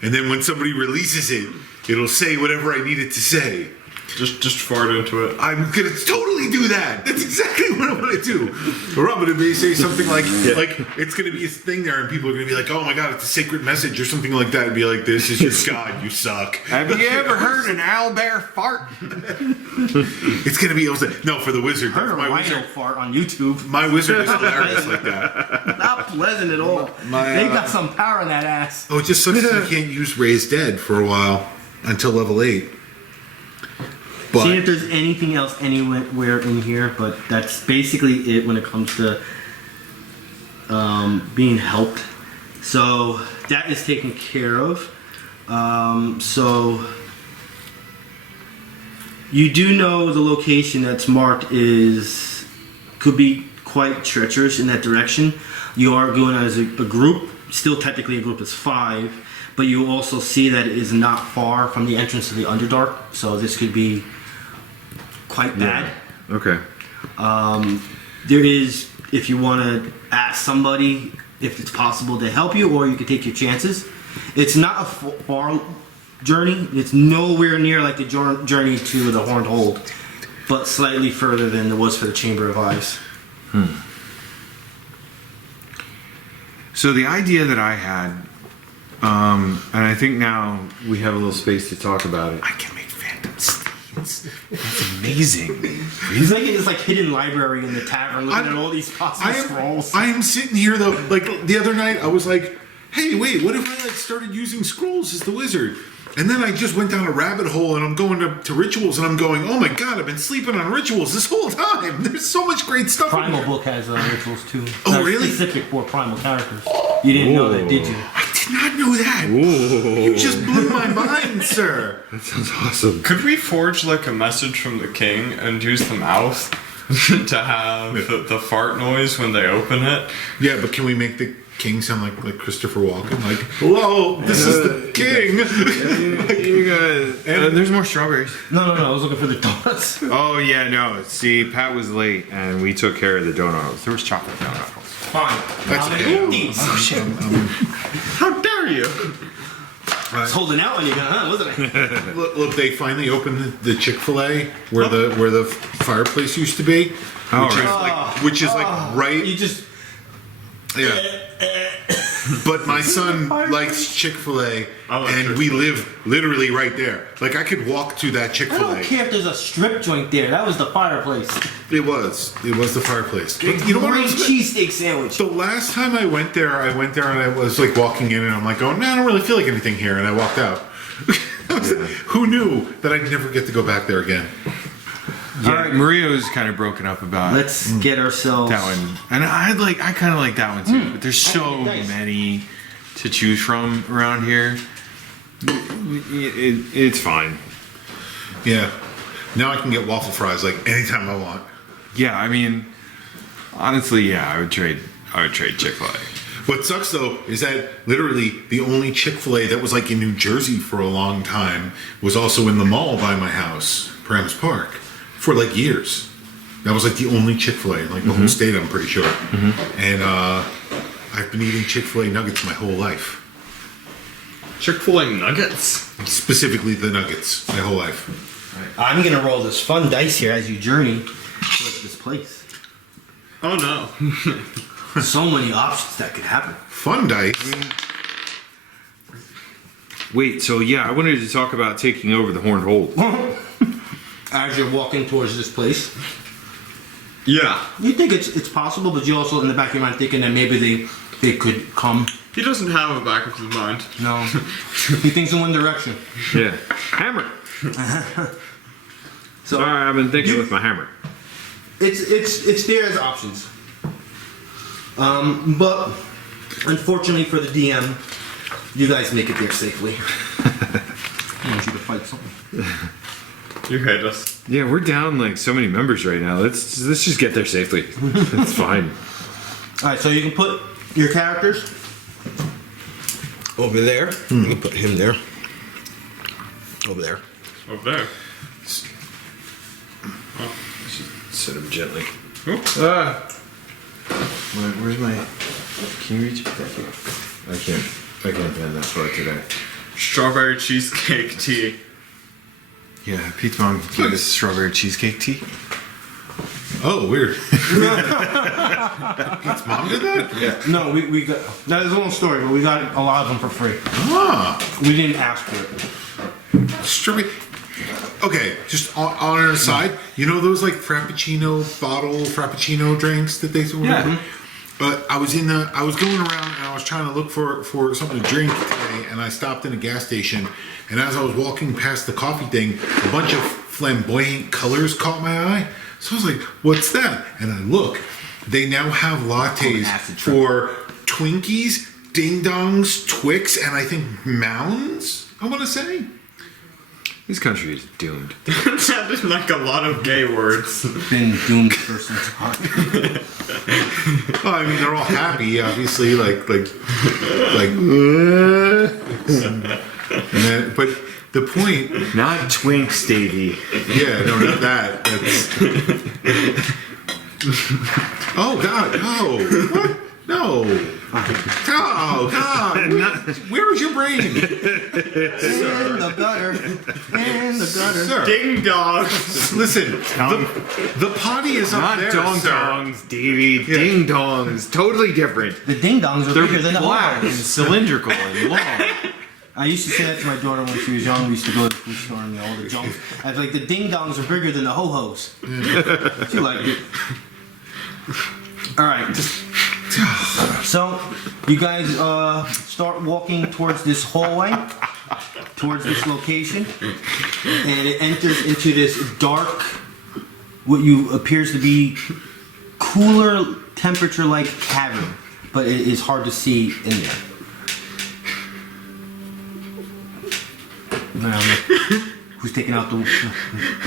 and then when somebody releases it, it'll say whatever I need it to say. Just fart into it. I'm gonna totally do that. That's exactly what I want to do. Or I'm gonna say something like it's gonna be a thing there, and people are gonna be like, "Oh my god, it's a sacred message" or something like that, and be like, "This is your god, you suck." Have you ever heard an owlbear fart? It's gonna be no for the wizard. I heard a My rhino wizard, fart on YouTube. my wizard is hilarious like that. Not pleasant at all. They got some power in that ass. Oh, it just sucks that I can't use Raise Dead for a while until level 8. But See if there's anything else anywhere in here, but that's basically it when it comes to being helped. So that is taken care of. So you do know the location that's marked could be quite treacherous in that direction. You are going as a group, still technically a group is 5, but you also see that it is not far from the entrance to the Underdark, so this could be quite bad. Okay. There is, if you want to ask somebody if it's possible to help you, or you can take your chances. It's not a far journey. It's nowhere near like the journey to the Horned Hold, but slightly further than it was for the Chamber of Eyes. So the idea that I had, and I think now we have a little space to talk about it. I can make phantom steeds. That's amazing. He's like in this hidden library in the tavern, looking at all these possible scrolls. I am sitting here though, like the other night, I was like, "Hey, wait, what if I started using scrolls as the wizard?" And then I just went down a rabbit hole, and I'm going to rituals, and I'm going, "Oh my god, I've been sleeping on rituals this whole time. There's so much great stuff." Primal in here. book has rituals too. Oh, really? Specific for primal characters. You didn't know that, did you? I did not know that. Ooh. You just blew my mind, sir. That sounds awesome. Could we forge like a message from the king and use the mouth to have the fart noise when they open it? Yeah, but can we make the king sound like Christopher Walken? Like, "Hello, this is the king." You guys, there's more strawberries. No, I was looking for the donuts. Oh yeah, no. See, Pat was late, and we took care of the donuts. There was chocolate donuts. Fine. That's I'm okay. gonna eat these. How dare you? I was holding out on you, wasn't I? Look, they finally opened the Chick-fil-A where the fireplace used to be, which is like right. You just. Yeah. But my son likes Chick-fil-A, and we live literally right there. Like, I could walk to that I Chick-fil-A. don't care if there's a strip joint there. That was the fireplace. It was the fireplace. But you know what? Great cheesesteak sandwich. The last time I went there and I was like walking in, and I'm like, "Oh, no, I don't really feel like anything here," and I walked out. Who knew that I'd never get to go back there again? Yeah, all right, Mario's kind of broken up about Let's get ourselves that one, and I kind of like that one too. But there's so many to choose from around here. It's fine. Yeah. Now I can get waffle fries like anytime I want. Yeah, I mean, honestly, yeah, I would trade Chick-fil-A. What sucks though is that literally the only Chick-fil-A that was like in New Jersey for a long time was also in the mall by my house, Prams Park, for like years. That was like the only Chick-fil-A in like the whole state, I'm pretty sure. And I've been eating Chick-fil-A nuggets my whole life. Chick-fil-A nuggets? Specifically the nuggets, my whole life. I'm gonna roll this fun dice here as you journey towards this place. Oh no. So many options that could happen. Fun dice. Wait, so yeah, I wanted to talk about taking over the Horned Hold. As you're walking towards this place, Yeah. you think it's possible, but you also in the back of your mind thinking that maybe they could come. He doesn't have a back of his mind. No, he thinks in one direction. Yeah, hammer. So Sorry, I've been thinking with my hammer. it's there as options. But unfortunately for the DM, you guys make it there safely. I want you to fight something. You hate us. Yeah, we're down like so many members right now. Let's just get there safely. It's fine. All right, so you can put your characters over there. You can put him there. Over there. Over there. Set him gently. Oops. Where's my? Can you reach? Thank you. I can't bend that far today. Strawberry cheesecake tea. Yeah, Pete's mom gave us strawberry cheesecake tea. Oh, weird. Pete's mom did that? Yeah. No, we got that is a long story, but we got a lot of them for free. Ah. We didn't ask for it. Strawberry. Okay, just on an aside, you know those like Frappuccino drinks that they sort Yeah. I was going around and I was trying to look for something to drink today, and I stopped in a gas station, and as I was walking past the coffee thing, a bunch of flamboyant colors caught my eye. So I was like, "What's that?" And I look. They now have lattes acid trip. for Twinkies, Ding Dongs, Twix, and I think Mounds. I want to say. This country is doomed. That sounded like a lot of gay words. Been doomed for some time. Oh, I mean, they're all happy, obviously. Like. And then, but the point. Not Twinks, Davey. Yeah, no, not that. That's. Oh God, no! What? No! Oh God! Where is your brain? In the gutter. In the gutter. Sir, Ding dong. listen. The potty is up Not there, dong sir. dongs, Davey. Ding dongs. Totally different. The ding dongs are They're bigger than the black and ho-hos. cylindrical and long. I used to say that to my daughter when she was young. We used to go to the food store and all the junk. I was like, the ding dongs are bigger than the ho hos. She liked it. All right. So, you guys start walking towards this hallway, towards this location, and it enters into this dark, what you appears to be cooler temperature-like cavern, but it is hard to see in there. Who's taking out the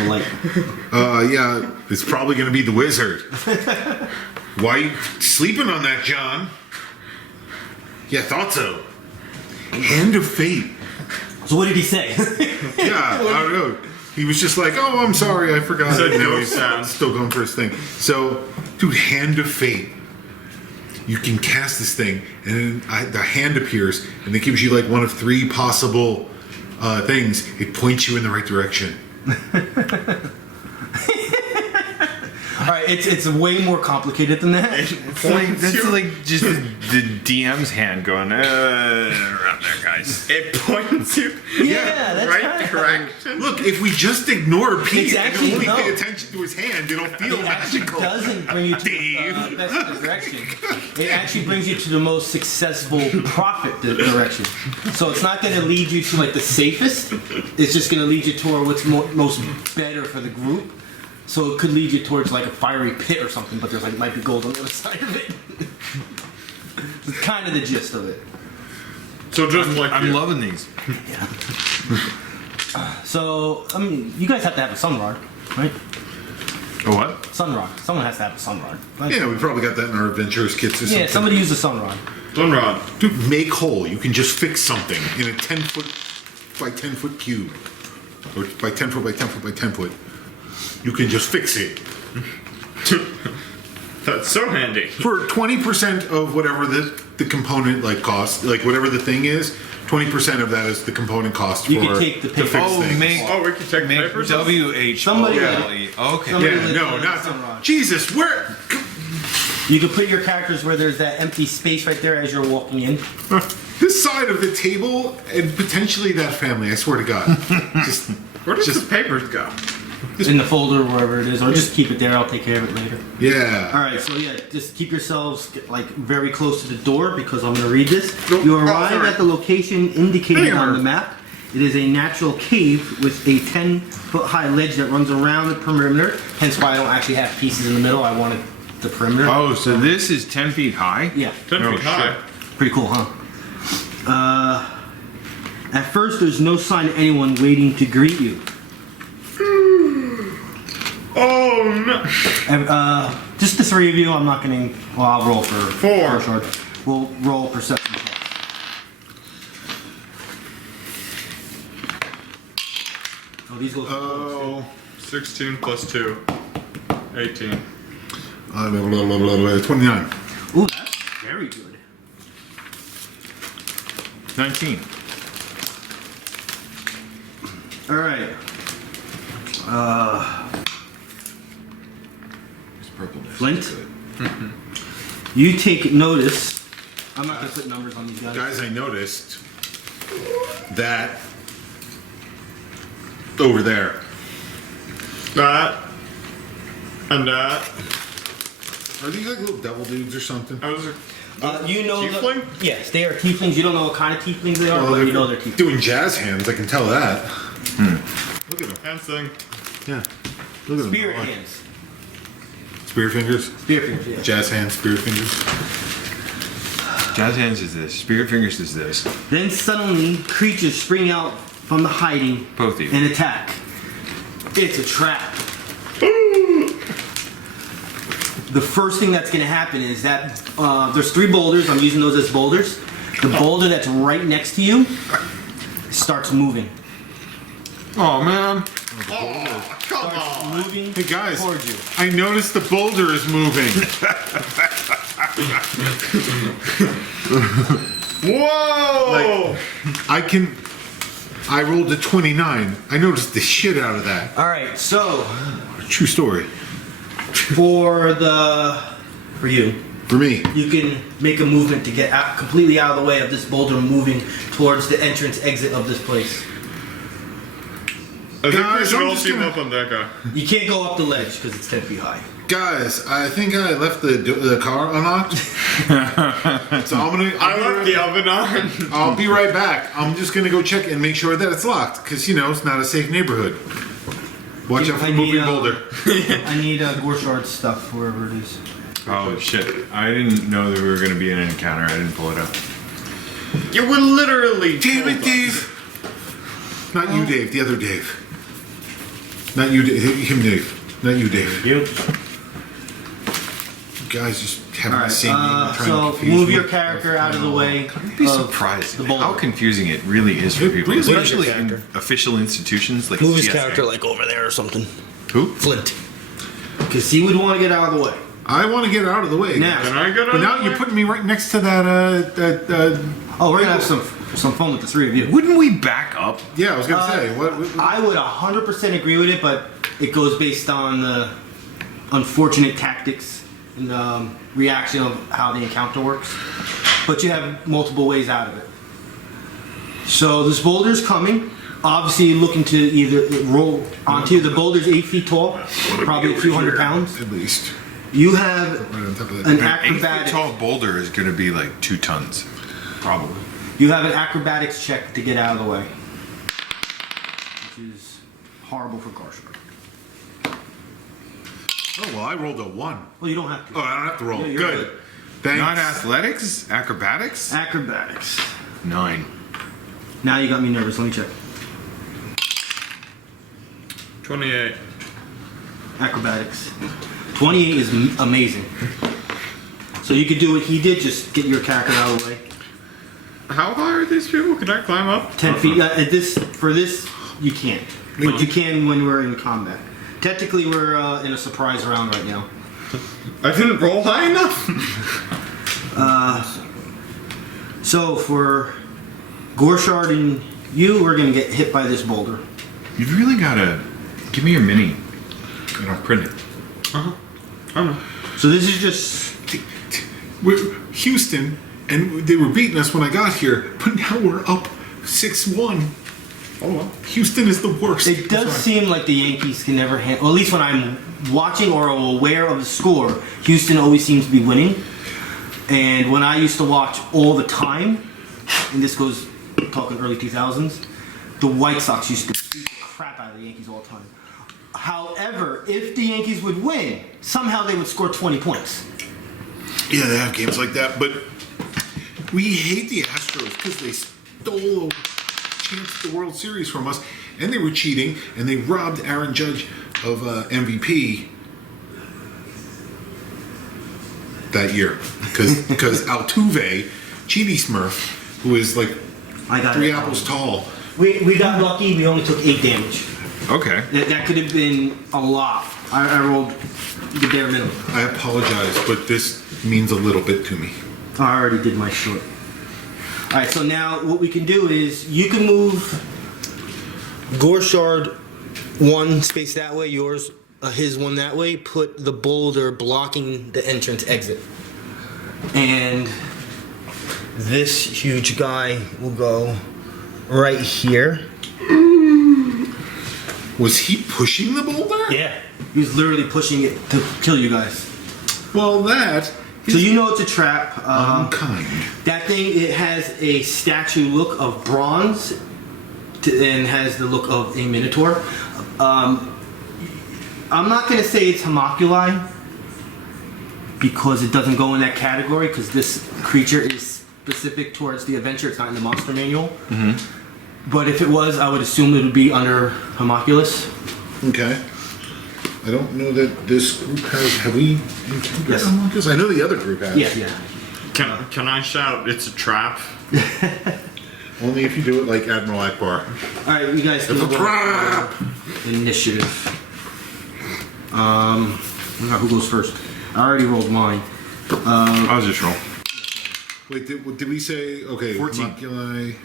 light? Yeah, it's probably gonna be the wizard. Why you sleeping on that, John? Yeah, thought so. Hand of fate. So what did he say? Yeah, I don't know. He was just like, "Oh, I'm sorry, I forgot." Said And now no he's sound. still going for his thing. So, dude, hand of fate. You can cast this thing, and then the hand appears, and it gives you like one of three possible things. It points you in the right direction. right, it's way more complicated than that. It's like, that's like just the DM's hand going, around there, guys. It points you Yeah, that's right kinda- direction. Look, if we just ignore Pete Exactly, and only no. pay attention to his hand, it'll feel It actually magical. doesn't bring you to the best direction. It actually brings you to the most successful profit direction. So it's not going to lead you to like the safest. It's just going to lead you toward what's most better for the group. So it could lead you towards like a fiery pit or something, but there's like might be gold on the other side of it. It's kind of the gist of it. So just like I'm loving these. Yeah. So I mean, you guys have to have a sun rod, right? A what? Sun rod. Someone has to have a sun rod. Right? Yeah, we probably got that in our adventurers kits or something. Yeah, somebody use a sun rod. Sunrod. Dude, make whole. You can just fix something in a 10-foot by 10-foot cube. Or by 10 foot by 10 foot by 10 foot. You can just fix it. That's so handy. For 20% of whatever the component like cost, like whatever the thing is, 20% of that is the component cost You for can take the to paper. fix Oh, things. make Oh, we can take make papers. WH. Somebody- Okay. Somebody- Yeah, no, Sun not rod. Jesus. Where? You can put your characters where there's that empty space right there as you're walking in. This side of the table and potentially that family. I swear to God. Just Where does Just- the papers go? In the folder, wherever it is, or just keep it there. I'll take care of it later. yeah. All right, so yeah, just keep yourselves like very close to the door because I'm going to read this. Nope. You Oh, arrive sorry. at the location indicated Hey, on Mark. the map. It is a natural cave with a 10-foot high ledge that runs around the perimeter. Hence why I don't actually have pieces in the middle. I wanted the perimeter. Oh, so this is 10 feet high? Yeah, 10 Oh, feet high. pretty cool, huh? At first, there's no sign of anyone waiting to greet you. Oh no! And, just the three of you. I'm not going to. Well, I'll roll for Four. Gorshard. We'll roll perception checks. Oh, these go. Oh. 16 plus 2. 18. 29. Ooh, that's very good. 19. All right. Flint, you take notice. I'm not going to put numbers on these guys. Guys, I noticed that over there. That. And that. Are these like little devil dudes or something? I was You know Tiefling? Yes, they are tieflings. You don't know what kind of tieflings they are, but you know they're tieflings. doing jazz hands. I can tell that. Look at them. hand thing. Yeah. Look at them. Spirit hands. Spear fingers. Spirit fingers, yeah. Jazz hands. Spirit fingers. Jazz hands is this. Spirit fingers is this. Then suddenly, creatures spring out from the hiding Both of you. and attack. It's a trap. The first thing that's going to happen is that there's 3 boulders. I'm using those as boulders. The boulder that's right next to you starts moving. Oh, man. Oh, come on! Moving Hey guys, towards you. I noticed the boulder is moving. Whoa! I rolled a 29. I noticed the shit out of that. All right, so True story. for you, For me. you can make a movement to get out, completely out of the way of this boulder moving towards the entrance exit of this place. I think we Guys, should I'm all just team gonna- up on that guy. You can't go up the ledge because it's 10 feet high. Guys, I think I left the car unlocked. So I left the oven on. I'll be right back. I'm just gonna go check and make sure that it's locked, because it's not a safe neighborhood. Watch out for I the need, moving boulder. I need Gorshard's stuff, wherever it is. Oh, shit. I didn't know that we were going to be in an encounter. I didn't pull it up. You were literally. Damn it, told us. Dave! Not you, Dave. The other Dave. Not you, Dave. Him, Dave. Not you, Dave. You. You guys just having All the right. same name and trying to So confuse move me. your character out of the way. You'd be of surprised the boulder. how confusing it really is for It people, really is. especially in official institutions like Move his CSA. character like over there or something. Who? Flint. Because he would want to get out of the way. I want to get out of the way. Now. Can I get But on now the you're way? putting me right next to that. Oh, we're gonna have some fun with the 3 of you. Wouldn't we back up? Yeah, I was gonna say. What? I would 100% agree with it, but it goes based on the unfortunate tactics and reaction of how the encounter works. But you have multiple ways out of it. So this boulder is coming. Obviously, looking to either roll onto you. The boulder's 8 feet tall, probably a few hundred pounds. At least. You have Right on top of that. an An 8 foot acrobatic. tall boulder is going to be like 2 tons. Probably. You have an acrobatics check to get out of the way, which is horrible for Gorshard. Oh, well, I rolled a 1. Well, you don't have to. Oh, I don't have to roll. Yeah, you're Good. Thanks. Not athletics, acrobatics. Acrobatics. 9. Now you got me nervous. Let me check. 28. Acrobatics. 28 is amazing. So you could do what he did. Just get your character out of the way. How high are these people? Can I climb up? 10 feet. For this, you can't. But you can when we're in combat. Technically, we're in a surprise round right now. I didn't roll high enough. So for Gorshard and you, we're gonna get hit by this boulder. You've really got to give me your mini, and I'll print it. I don't know. So this is just. We're Houston, and they were beating us when I got here, but now we're up 6-1. Oh well. Houston is the worst. It does seem like the Yankees can never handle. Well, at least when I'm watching or aware of the score, Houston always seems to be winning. And when I used to watch all the time, and this goes talking early 2000s, the White Sox used to beat the crap out of the Yankees all the time. However, if the Yankees would win, somehow they would score 20 points. Yeah, they have games like that, but we hate the Astros because they stole a chance at the World Series from us, and they were cheating, and they robbed Aaron Judge of MVP that year because Altuve, Cheaty Smurf, who is like I got 3 it. apples tall. We got lucky. We only took 8 damage. Okay. That could have been a lot. I rolled the bare minimum. I apologize, but this means a little bit to me. I already did my short. Alright, so now what we can do is you can move Gorshard 1 space that way, yours, his 1 that way, put the boulder blocking the entrance exit. And this huge guy will go right here. Was he pushing the boulder? Yeah. He was literally pushing it to kill you guys. Well, that So you know it's a trap. unkind. That thing, it has a statue look of bronze and has the look of a Minotaur. I'm not going to say it's homoculi because it doesn't go in that category because this creature is specific towards the adventure. It's not in the monster manual. Mm-hmm. But if it was, I would assume it would be under homunculus. Okay. I don't know that this group has. Have we encountered Yes. homunculus? I know the other group has. Yeah. Can I shout? It's a trap. Only if you do it like Admiral Akbar. All right, you guys can It's a roll trap! initiative. Who goes first? I already rolled mine. I'll just roll. Wait, did we say okay? 14. Homunculi.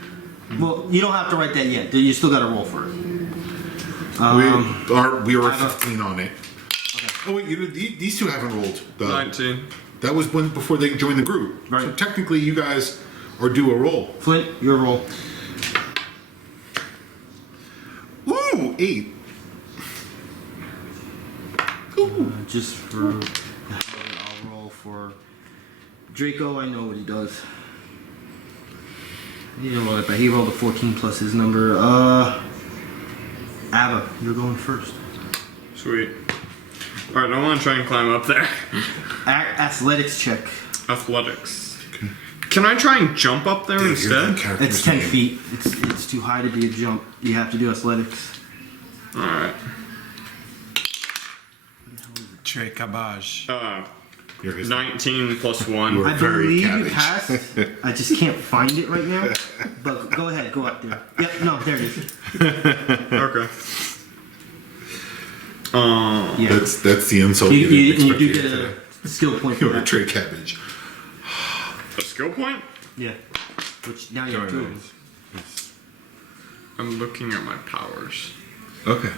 Well, you don't have to write that yet. You still got to roll for it. We are I have a- 15 on it. Oh wait, these two haven't rolled. 19. That was before they joined the group. Right. So technically, you guys are due a roll. Flint, your roll. Ooh, 8. Just for I'll roll for Draco. I know what he does. He didn't roll that bad. He rolled a 14 plus his number. Ava, you're going first. Sweet. Alright, I want to try and climb up there. Athletics check. Athletics. Can I try and jump up there instead? It's 10 feet. It's too high to be a jump. You have to do athletics. Alright. Tre cabage. 19 plus 1. You are- I very believe you cabbage. passed. I just can't find it right now. But go ahead, go up there. Yep, no, there it is. Okay. Yeah. That's the insult You didn't do expect to get get today. a skill point for You're a that. tray cabbage. A skill point? Yeah. Which now you have 2 of them. I'm looking at my powers. Okay.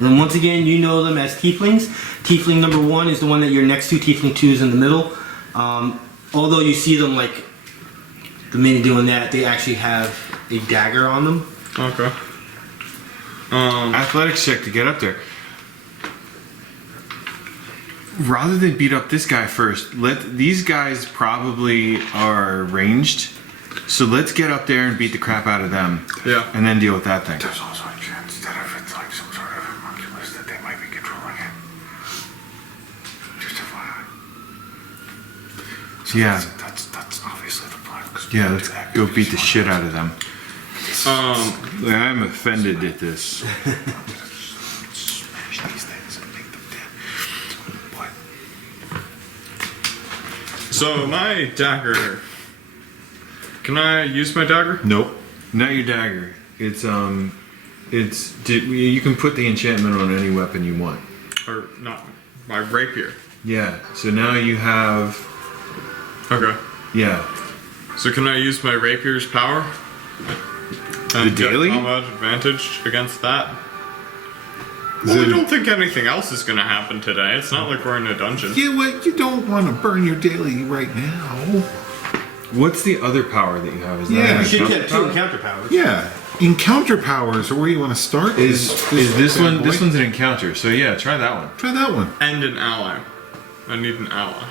And then once again, you know them as tieflings. Tiefling number 1 is the one that you're next to. Tiefling 2 is in the middle. Although you see them like the minute doing that, they actually have a dagger on them. Okay. Athletics check to get up there. Rather than beat up this guy first, these guys probably are ranged. So let's get up there and beat the crap out of them. Yeah. And then deal with that thing. There's also a chance that if it's like some sort of homunculus that they might be controlling it. Just FYI. So Yeah. That's obviously the plan. Yeah, let's go beat the shit out of them. I'm offended at this. Smash these things and make them dead. What? So my dagger. Can I use my dagger? Nope. Not your dagger. You can put the enchantment on any weapon you want. Or not my rapier. Yeah. So now you have. Okay. Yeah. So can I use my rapier's power? And The daily? get combat advantage against that? Is Well, it- I don't think anything else is going to happen today. It's not like we're in a dungeon. Yeah, well, you don't want to burn your daily right now. What's the other power that you have? Is that Yeah. an You should encounter get 2 power? encounter powers. Yeah. Encounter powers are where you want to start. Is this bad one? boy. This one's an encounter. So yeah, try that one. Try that one. And an ally. I need an ally.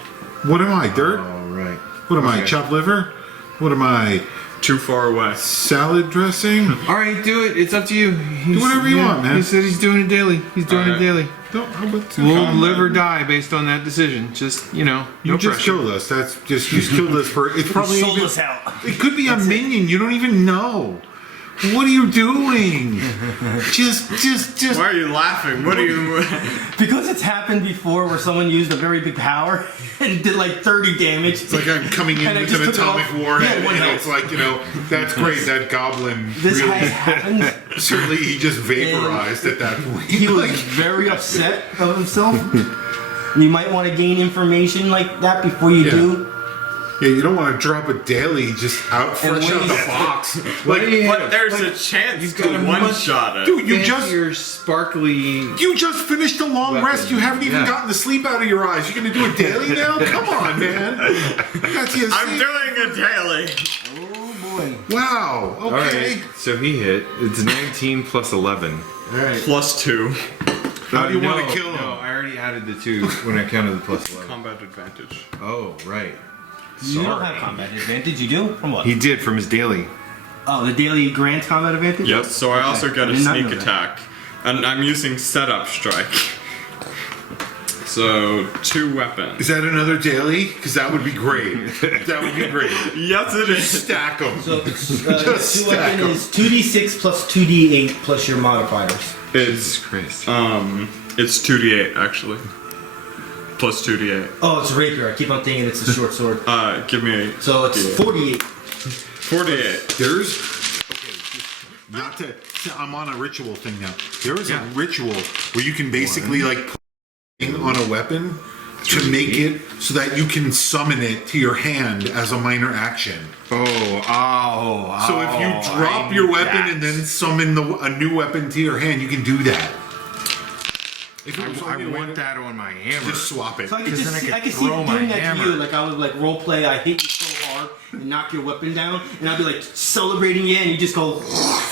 What am I, dirt? All right. What am I, Okay. chopped liver? What am I, Too far away. salad dressing? All right, do it. It's up to you. Do whatever you want, man. He said he's doing it daily. He's doing All right. it daily. Don't, how about We'll live or die based on that decision. Just no You just pressure. killed us. That's just you killed us for. It's probably Sold even, us out. It could be a minion. You don't even know. What are you doing? just. Why are you laughing? What are you... Because it's happened before where someone used a very big power and did like 30 damage. It's like I'm coming in And I with just an took it atomic off. warhead, Yeah, one and health. it's like that's great. That goblin This really has happened. certainly he just vaporized at that point. He was very upset of himself. You might want to gain information like that before you Yeah. do. Yeah, you don't want to drop a daily just out fresh when out the he's- box. What do you But have? there's a chance got to a one-shot it. Dude, you just your sparkly. finished a long Weapon. rest. You haven't even Yeah. gotten the sleep out of your eyes. You're gonna do a daily now? Come on, man. That's his I'm doing a daily. Oh boy. Wow. All Okay. right, so he hit. It's 19 plus 11. Alright. +2. How do you No, want to kill him? No, I already added the 2 when I counted the plus 11. Combat advantage. Oh, right. You don't Sorry. have combat advantage, you do? From what? He did from his daily. Oh, the daily grant combat advantage? Yes, so I also get I a did not sneak know that. attack. And I'm using setup strike. So, 2 weapons. Is that another daily? Because that would be great. That would be great. Yes, it is. Stack them. So, Just two stack weapon 'em. is 2d6 plus 2d8 plus your modifiers. It's, Christ. it's 2d8, actually. Plus 2d8. Oh, it's rapier. I keep on thinking it's a short sword. Give me a So it's 48. 48. There's not to. I'm on a ritual thing now. There is a ritual where you can basically like put on a weapon to make it so that you can summon it to your hand as a minor action. Oh. So if you drop your weapon and then summon a new weapon to your hand, you can do that. If it was I only a way want to- that on my hammer. Just swap it. So I could 'Cause just then I I could could see throw it my doing that hammer. to you. Like I would like role play. I hit you so hard and knock your weapon down, and I'd be like celebrating you, and you just go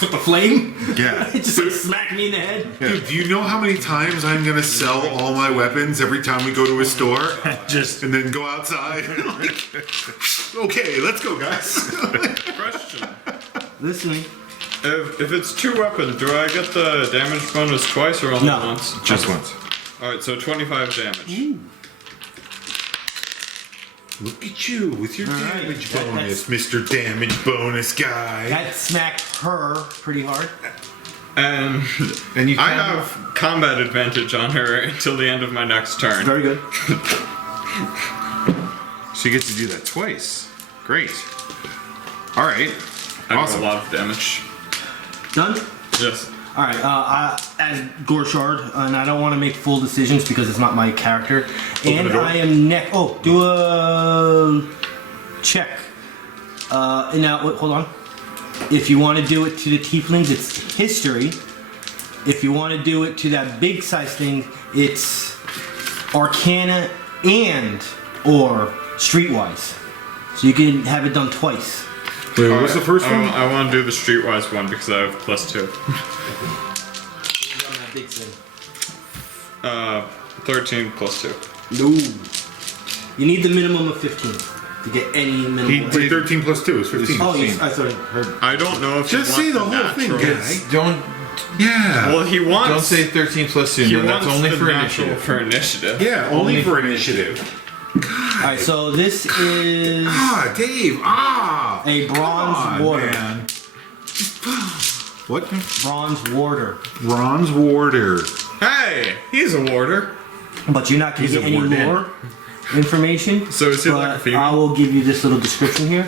with the flame. Yeah. It just like smack me in the head. Dude, do you know how many times I'm gonna sell all my weapons every time we go to a store? Just And then go outside. Okay, let's go, guys. Question. Listening. If it's 2 weapons, do I get the damage bonus twice or only No. once? just once. Alright, so 25 damage. Look at you with your All right. damage That- bonus, Mr. Damage Bonus guy. That smacked her pretty hard. And And you I can- have combat advantage on her until the end of my next turn. Very good. So you get to do that twice. Great. All right. I have Awesome. a lot of damage. Done. Yes. All right. As Gorshard, and I don't want to make full decisions because it's not my character. And the door. I am next. Oh, do a check. And now, hold on. If you want to do it to the tieflings, it's history. If you want to do it to that big size thing, it's Arcana and or Streetwise. So you can have it done twice. Wait, what was the first one? I want to do the Streetwise one because I have +2. 13 +2. No. You need the minimum of 15 to get any minimum. Wait, 13 plus 2 is 15. Oh, yes, I thought I heard. I don't know if Just you say want the whole thing, natural. guys. Don't Well, he wants. don't say 13 plus 2. He No, that's wants only the for natural initiative. for initiative. Yeah, only for initiative. Alright, so this is Ah, Dave. Ah. a bronze Come on, warder. man. What? Bronze warder. Bronze warder. Hey, he's a warder. But you're not going He's to a get any warden. more information. So is he like a But female? I will give you this little description here.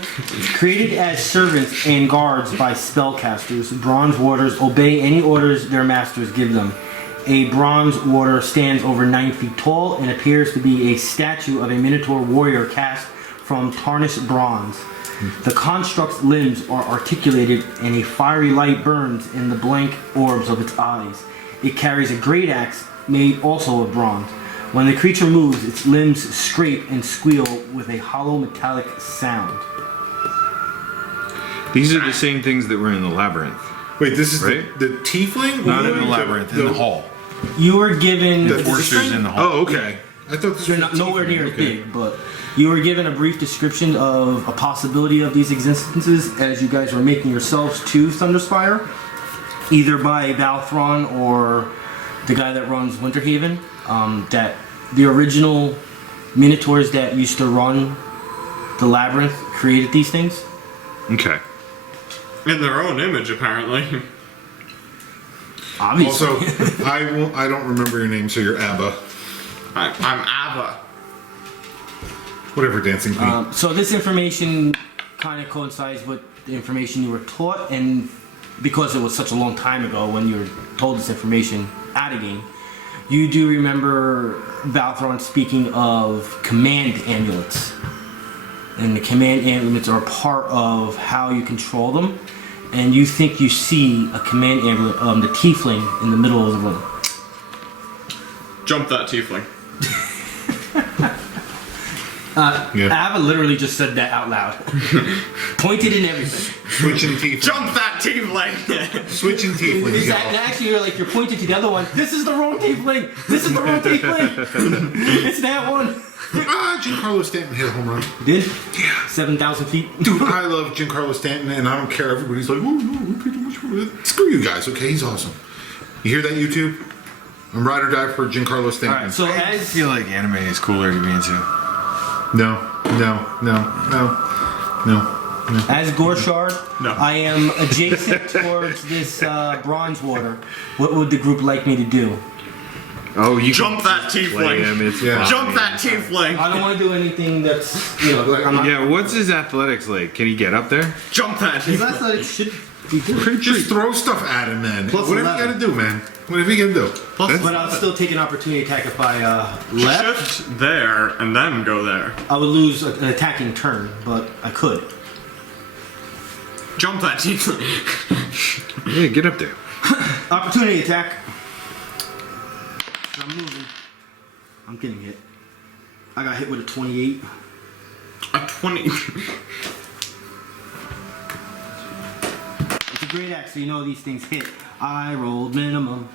Created as servants and guards by spellcasters, bronze warders obey any orders their masters give them. A bronze warder stands over 9 feet tall and appears to be a statue of a Minotaur warrior cast from tarnished bronze. The construct's limbs are articulated and a fiery light burns in the blank orbs of its eyes. It carries a great axe made also of bronze. When the creature moves, its limbs scrape and squeal with a hollow metallic sound. These are the same things that were in the labyrinth. Wait, this is Right? the tiefling? Not Or in the labyrinth, in the hall. You were given The Forster's in the hall. Oh, okay. I thought this You're was not the nowhere tiefling. near as Okay. big, but you were given a brief description of a possibility of these existences as you guys were making yourselves to Thunderspire, either by Balthron or the guy that runs Winterhaven. That the original Minotaurs that used to run the Labyrinth created these things. Okay. In their own image, apparently. Obviously. Also, I don't remember your name, so you're Abba. I'm Ava. Whatever, Dancing Queen. So this information kind of coincides with the information you were taught, and because it was such a long time ago when you were told this information at a game, you do remember Balthron speaking of command amulets. And the command amulets are part of how you control them. And you think you see a command amulet, the tiefling, in the middle of the room. Jump that tiefling. Yeah. Ava literally just said that out loud. Pointed and everything. Switching tiefling. Jump that tiefling! Switching tiefling. Is that, and actually, you're pointing to the other one. This is the wrong tiefling. This is the wrong tiefling. It's that one. Ah, Giancarlo Stanton hit a home run. Did? Yeah. 7,000 feet. Dude, I love Giancarlo Stanton, and I don't care. Everybody's like, oh, no, we paid too much for it. Screw you guys, okay? He's awesome. You hear that, YouTube? I'm ride or die for Giancarlo Stanton. All right. So I as feel like anime is cooler to be into. No. as Gorshard, No. I am adjacent towards this bronze water. What would the group like me to do? Oh, you Jump that play tiefling! him. It's Yeah. fine. Jump that tiefling! I don't want to do anything that's like I'm not. Yeah, what's his athletics like? Can he get up there? Jump that His tiefling! athletics should be good, Just throw stuff at him, man. Plus Whatever 11. you gotta do, man. Whatever you gotta do. but I'll still take an opportunity attack if I left. Shift there and then go there. I would lose an attacking turn, but I could. Jump that tiefling! Yeah, get up there. Opportunity attack. I'm moving. I'm getting hit. I got hit with a 28. A 20. It's a great axe, so you know these things hit. I rolled minimum.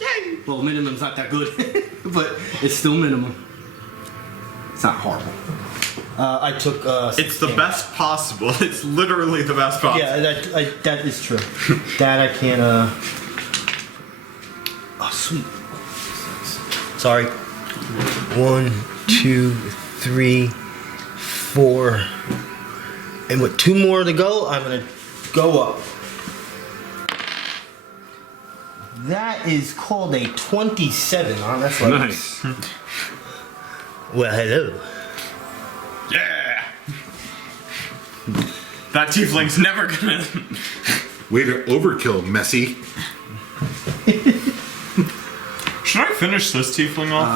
Yay! Well, minimum's not that good, but it's still minimum. It's not horrible. I took. It's the best possible. It's literally the best possible. Yeah, that is true. That I can. Oh, sweet. Sorry. 1, 2, 3, 4. And with 2 more to go, I'm gonna go up. That is called a 27. Huh? That's like. Nice. Well, hello. Yeah! That tiefling's never gonna. Way to overkill, Messi. Should I finish this tiefling off?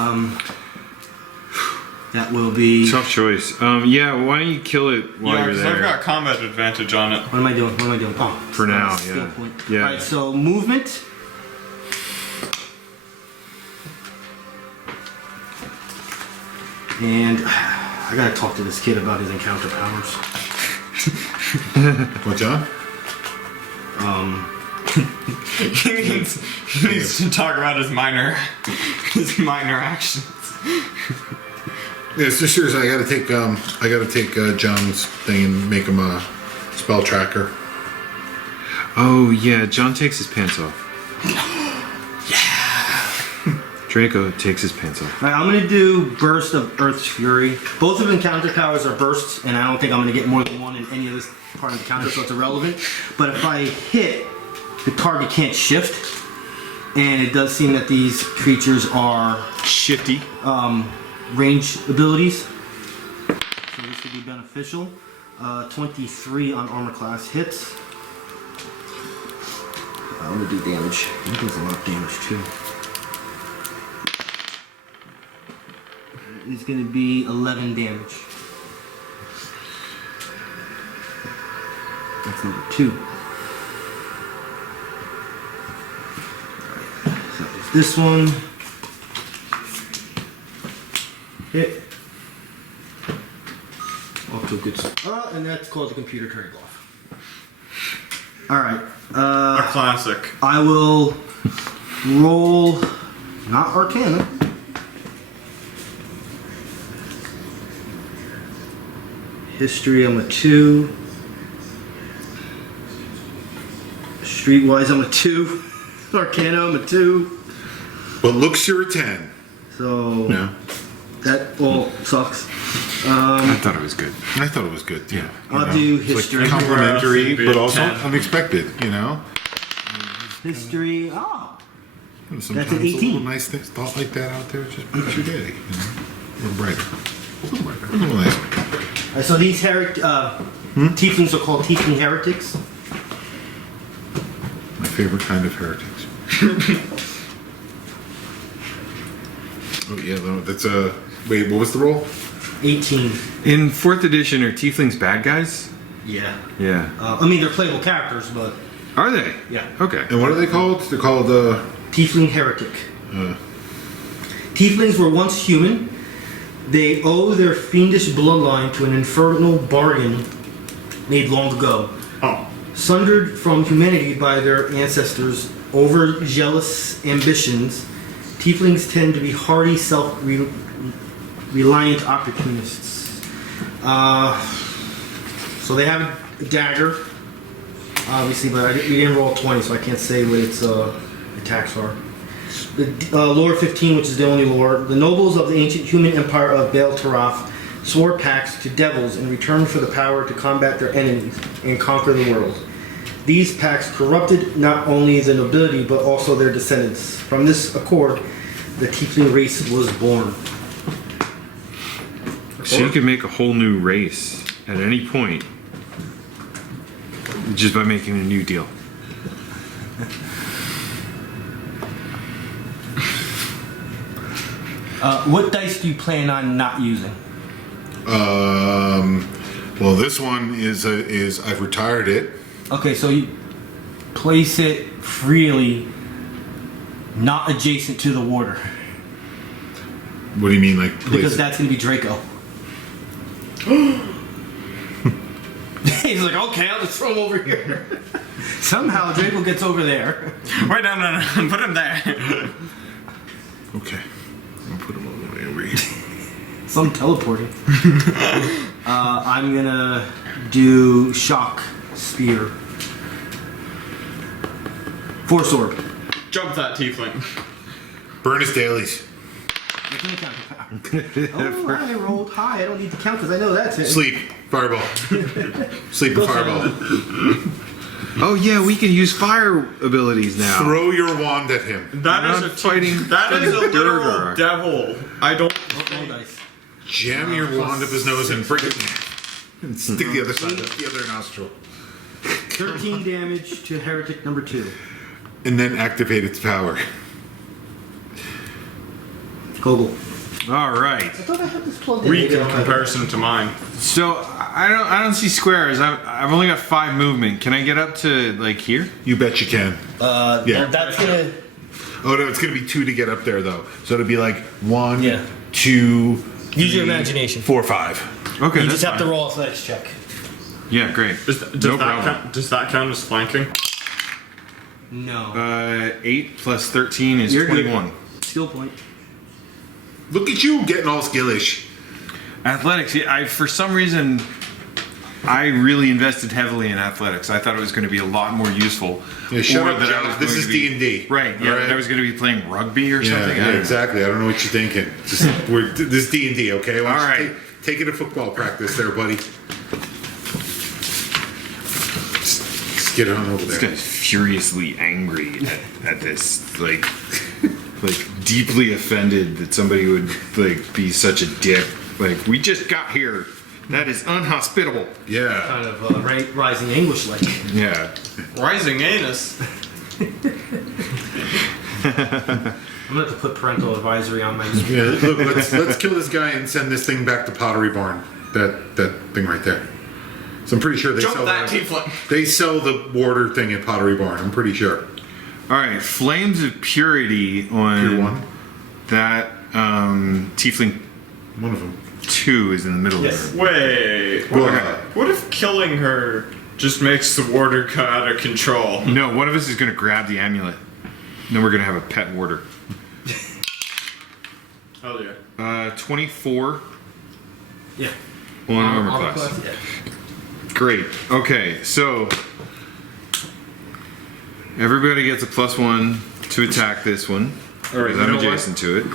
That will be. Tough choice. Yeah, why don't you kill it while Yeah, you're because there? I've got combat advantage on it. What am I doing? Oh, For now, skill yeah. point. Yeah. Alright, so movement. And I gotta talk to this kid about his encounter powers. What, John? He needs to talk about his minor actions. Yeah, it's just serious. I gotta take John's thing and make him a spell tracker. Oh, yeah, John takes his pants off. Draco takes his pants off. Alright, I'm gonna do Burst of Earth's Fury. Both of encounter powers are bursts, and I don't think I'm gonna get more than one in any of this part of the counter, so it's irrelevant. But if I hit, the target can't shift. And it does seem that these creatures are Shifty. range abilities. So this could be beneficial. 23 on armor class hits. I'm gonna do damage. That does a lot of damage too. It's gonna be 11 damage. That's number 2. So there's this one. Hit. Off to a good start. And that's called the computer turning off. Alright. A classic. I will roll not Arcana. History, I'm a 2. Streetwise, I'm a 2. Arcana, I'm a 2. But looks, you're a 10. So No. that all sucks. I thought it was good. I thought it was good, yeah. I'll do history. Complimentary, Be but a also 10. unexpected, you know? History. Sometimes an 18. a little nice thought like that out there just makes your day, you know? A little brighter. A little brighter. A little nicer. So these tieflings are called tiefling heretics. My favorite kind of heretics. Oh, yeah, no, that's a... Wait, what was the roll? 18. In 4th edition, are tieflings bad guys? Yeah. Yeah. I mean, they're playable characters, but Are they? yeah. Okay. And what are they called? They're called, Tiefling heretic. Tieflings were once human. They owe their fiendish bloodline to an infernal bargain made long ago. Oh. Sundered from humanity by their ancestors over jealous ambitions, tieflings tend to be hardy, self-reliant opportunists. So they have a dagger, obviously, but we didn't roll 20, so I can't say what its attacks are. The lore 15, which is the only lore. The nobles of the ancient human empire of Baal Tarath swore pacts to devils in return for the power to combat their enemies and conquer the world. These pacts corrupted not only the nobility but also their descendants. From this accord, the tiefling race was born. So you can make a whole new race at any point just by making a new deal. What dice do you plan on not using? well, this one is I've retired it. Okay, so you place it freely, not adjacent to the warder. What do you mean, like, Because that's going to be Draco. He's like, okay, I'll just throw him over here. Somehow Draco gets over there. Wait, no. Put him there. Okay. I'll put him all the way over here. Some teleporting. I'm gonna do shock spear. 4 sword. Jump that tiefling. Burn his dailies. Make an encounter power. Oh, I rolled high. I don't need to count because I know that's it. Sleep. Fireball. Sleep and fireball. Oh yeah, we can use fire abilities now. Throw your wand at him. That is not a fighting That is a fucking literal Durgar. devil. I don't. Roll dice. Jam your wand up his nose and break it. And stick the other side, the other nostril. 13 damage to heretic number 2. And then activate its power. Kogul. All right. I thought I had this plugged in. Weak Maybe I in don't have it. comparison to mine. So I don't see squares. I've only got 5 movement. Can I get up to like here? You bet you can. Yeah. That's gonna. Oh no, it's gonna be 2 to get up there though. So it'll be like 1, Yeah. 2. Use your 3, imagination. 4, 5. Okay, You that's just have to fine. roll athletics check. Yeah, great. Does that count as flanking? No. 8 plus 13 is You're good. 21. Skill point. Look at you getting all skillish. Athletics. Yeah, for some reason, I really invested heavily in athletics. I thought it was going to be a lot more useful. Yeah, shut Or up, that I Joe. was This going is to be- D&D. Right. Yeah. All right? That I was going to be playing rugby or Yeah, something. I yeah, don't know. exactly. I don't know what you're thinking. Just, this is D&D, okay? Why don't All you right. Take it to football practice there, buddy. Just get on over This there. guy's furiously angry at this, like deeply offended that somebody would like be such a dick. Like, we just got here. That is unhospitable. Yeah. Kind of rising anguish like. Yeah. Rising anus. I'm gonna have to put parental advisory on my. Yeah, look, let's kill this guy and send this thing back to Pottery Barn. That thing right there. So I'm pretty sure they Jump sell that that. tiefling. They sell the warder thing at Pottery Barn. I'm pretty sure. All right. Flames of Purity on Tier 1. that tiefling One of them. 2 is in the middle Yes. there. Wait. Well, What if killing her just makes the warder come out of control? No, one of us is going to grab the amulet. Then we're going to have a pet warder. Hell yeah. 24 Yeah. on armor class. Yeah. Great. Okay, so everybody gets a +1 to attack this one. All right, because you I'm know what? adjacent to it.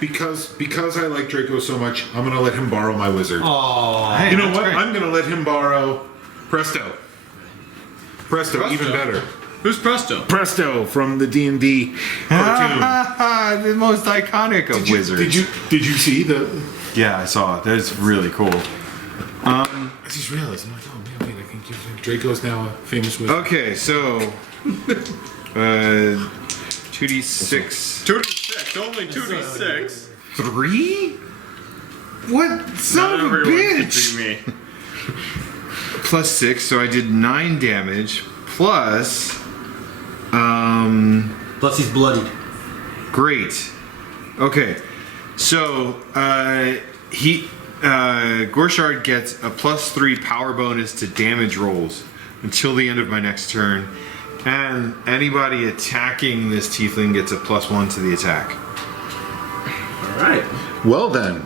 because I like Draco so much, I'm gonna let him borrow my wizard. Oh. Hey, You know that's what? great. I'm gonna let him borrow Presto. Presto, even better. Who's Presto? Presto from the D&D cartoon. The most iconic of wizards. Did you see the? Yeah, I saw it. That's really cool. I just realized. I'm like, oh man, wait, I can give him. Draco's now a famous wizard. Okay, so 2d6. 2d6. Only 2d6. 3? What son Not of a everyone can bitch? be me. +6, so I did 9 damage. Plus, Plus he's bloodied. great. Okay, so Gorshard gets a +3 power bonus to damage rolls until the end of my next turn, and anybody attacking this tiefling gets a +1 to the attack. All right. Well then.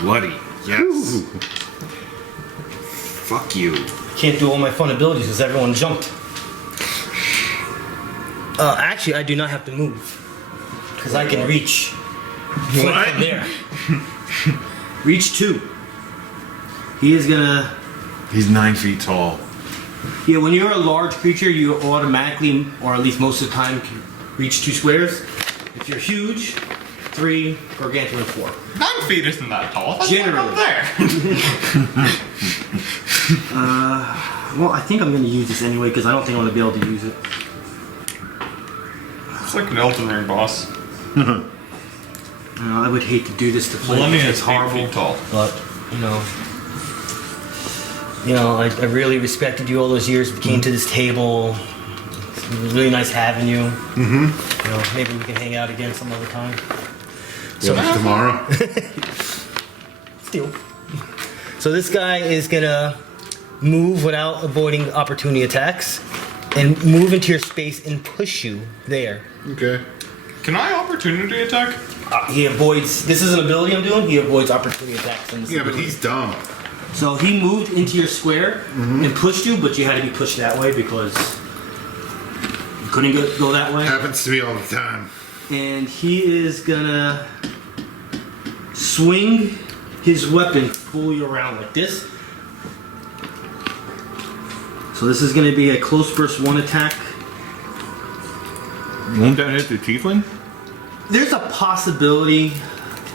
Bloody, yes. Ooh. Fuck you. Can't do all my fun abilities because everyone jumped. Actually, I do not have to move because I can reach. Flint What? from there. Reach 2. He is gonna. He's 9 feet tall. Yeah, when you're a large creature, you automatically, or at least most of the time, can reach 2 squares. If you're huge, 3, gargantuan 4. 9 feet isn't that tall. That's Generally. like up there. Well, I think I'm gonna use this anyway because I don't think I'm gonna be able to use it. It's like an Elden Ring boss. I would hate to do this to Flint. Millennia It's is horrible. 8 feet tall. But I really respected you all those years. We came to this table. It was really nice having you. Mm-hmm. Maybe we can hang out again some other time. So Tomorrow. Steal. So this guy is gonna move without avoiding opportunity attacks, and move into your space and push you there. Okay. Can I opportunity attack? He avoids. This is an ability I'm doing. He avoids opportunity attacks. In this Yeah, but ability. he's dumb. So he moved into your square and pushed you, but you had to be pushed that way because you couldn't go that way. Happens to me all the time. And he is gonna swing his weapon, pull you around like this. So this is gonna be a close burst 1 attack. Won't that hit the tiefling? There's a possibility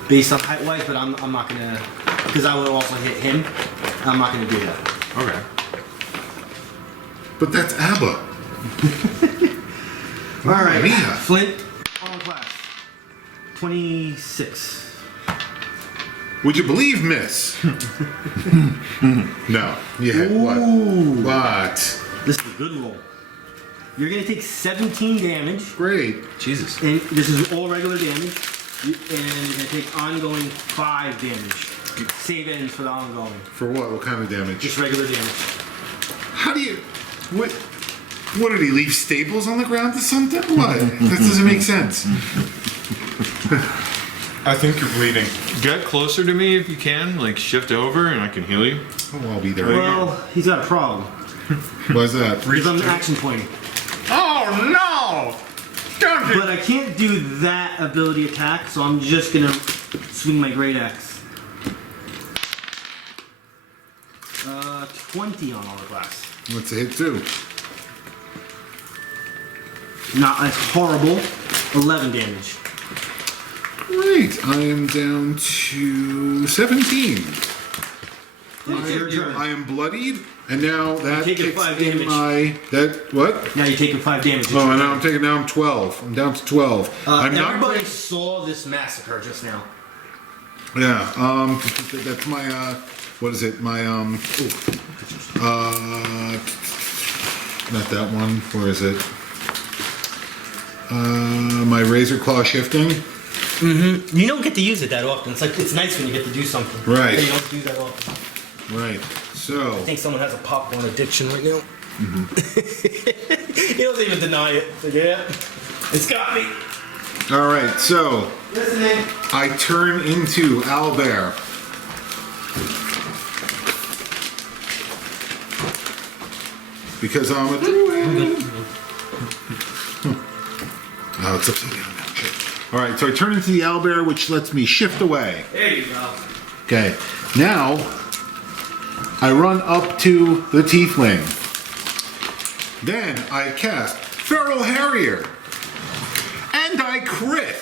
based on height wise, but I'm not gonna, because I would also hit him. I'm not gonna do that. Okay. But that's ABBA. All right, Mia. Flint, on class. 26. Would you believe, miss? No. Yeah. Ooh. What? This is a good roll. You're gonna take 17 damage, Great. Jesus. and this is all regular damage. And you're gonna take ongoing 5 damage. Save ends for the ongoing. For what? What kind of damage? Just regular damage. How do you? What did he leave staples on the ground or something? What? That doesn't make sense. I think you're bleeding. Get closer to me if you can. Like shift over, and I can heal you. Oh, I'll be there. Well, he's got a problem. What's that? Because I'm action pointing. Oh no! Don't But I can't do that ability attack, so I'm just gonna swing my great axe. 20 on Hourglass. What's a hit too? Not as horrible. 11 damage. Great. I am down to 17. It's your turn. I am bloodied, and now that taking kicks 5 in damage. my what? Now you're taking 5 damage. Oh, and now I'm 12. I'm down to 12. I'm not. Everybody saw this massacre just now. Yeah. That's my. What is it? My. Not that one. Where is it? My Razorclaw shifting. You don't get to use it that often. It's nice when you get to do something. Right. You don't do that often. Right. So. I think someone has a popcorn addiction right now. He doesn't even deny it. Like, yeah, it's got me. All right. So Listening. I turn into owlbear. Because I'm a druid. Oh, it's upside down now. Shit. All right, so I turn into the owlbear, which lets me shift away. There you go. Okay, now I run up to the tiefling. Then I cast Feral Harrier, and I crit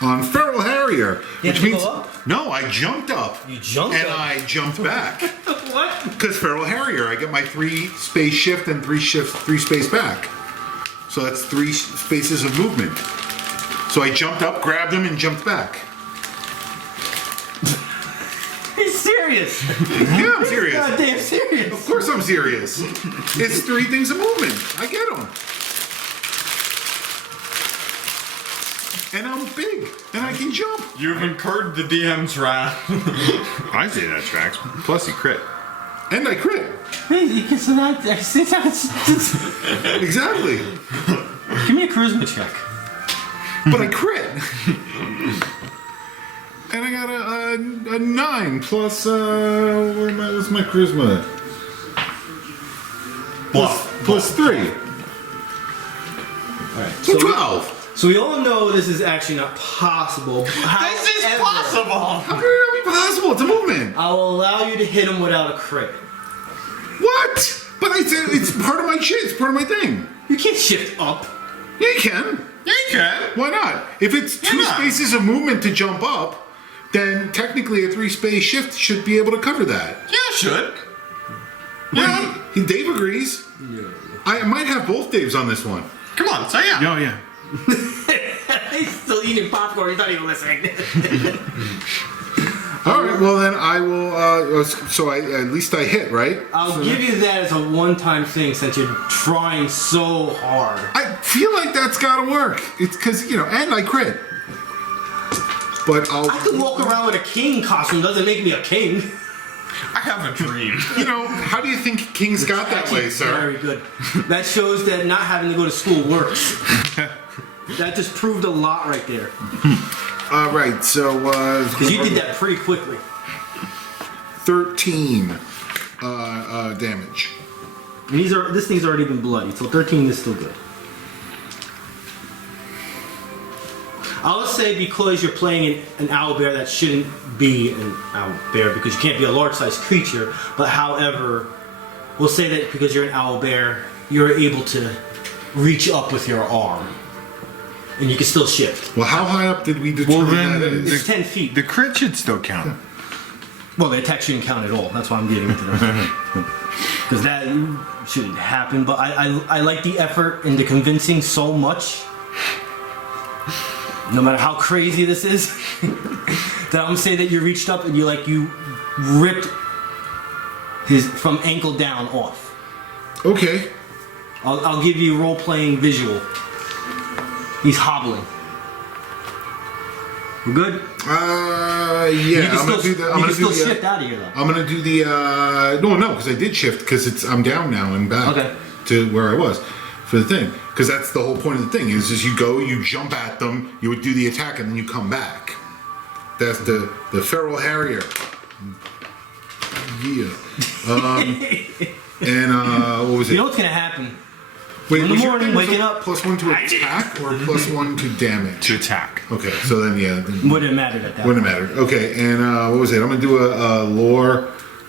on Feral Harrier, You which had to means go up? no, I jumped up. You jumped and up? I jumped back. What? Because Feral Harrier, I get my 3 space shift and 3 space back. So that's 3 spaces of movement. So I jumped up, grabbed him, and jumped back. He's serious. Yeah, I'm serious. Goddamn serious. Of course I'm serious. It's 3 things of movement. I get them. And I'm big, and I can jump. You've incurred the DM's wrath. I say that tracks. Plus you crit. And I crit. Exactly. Give me a charisma check. But I crit. And I got a 9 plus, what's my charisma? Plus 3. Alright. So 12. So we all know this is actually not possible. This is However, possible! How can it not be possible? It's a movement. I'll allow you to hit him without a crit. What? But I said it's part of my shit. It's part of my thing. You can't shift up. Yeah, you can. Yeah, you can. Why not? If it's 2 not? spaces of movement to jump up, then technically a 3 space shift should be able to cover that. Yeah, it should. Yeah. Dave agrees. Yeah. I might have both Daves on this one. Come on, say yeah. Oh yeah. He's still eating popcorn. He's not even listening. All right. Well, then I will. So at least I hit, right? I'll give you that as a one-time thing since you're trying so hard. I feel like that's got to work. It's because and I crit. But I can walk around with a king costume. Doesn't make me a king. I have a dream. How do you think kings got that way, sir? Very good. That shows that not having to go to school works. That just proved a lot right there. All right. So. Because you did that pretty quickly. 13 damage. And this thing's already been bloody, so 13 is still good. I'll say because you're playing an owlbear, that shouldn't be an owlbear because you can't be a large-sized creature. But however, we'll say that because you're an owlbear, you're able to reach up with your arm, and you can still shift. Well, how high up did we determine that is? It's 10 feet. The crit should still count. Well, the attack shouldn't count at all. That's why I'm getting into this. Because that shouldn't happen. But I like the effort and the convincing so much no matter how crazy this is, that I'm gonna say that you reached up and you ripped his from ankle down off. Okay. I'll give you role-playing visual. He's hobbling. We're good? Yeah. You can I'm gonna do the. I'm gonna do the. shift out of here though. I'm gonna do the. No, because I did shift because I'm down now and back to where I was for the thing. Because that's the whole point of the thing is you go, you jump at them, you would do the attack, and then you come back. That's the feral harrier. Yeah. And what was it? You know what's gonna happen? Wait, in the was your morning, thing waking up. +1 to attack or +1 to damage? To attack. Okay, so then Wouldn't have mattered at that. wouldn't have mattered. Okay, and what was it? I'm gonna do a lore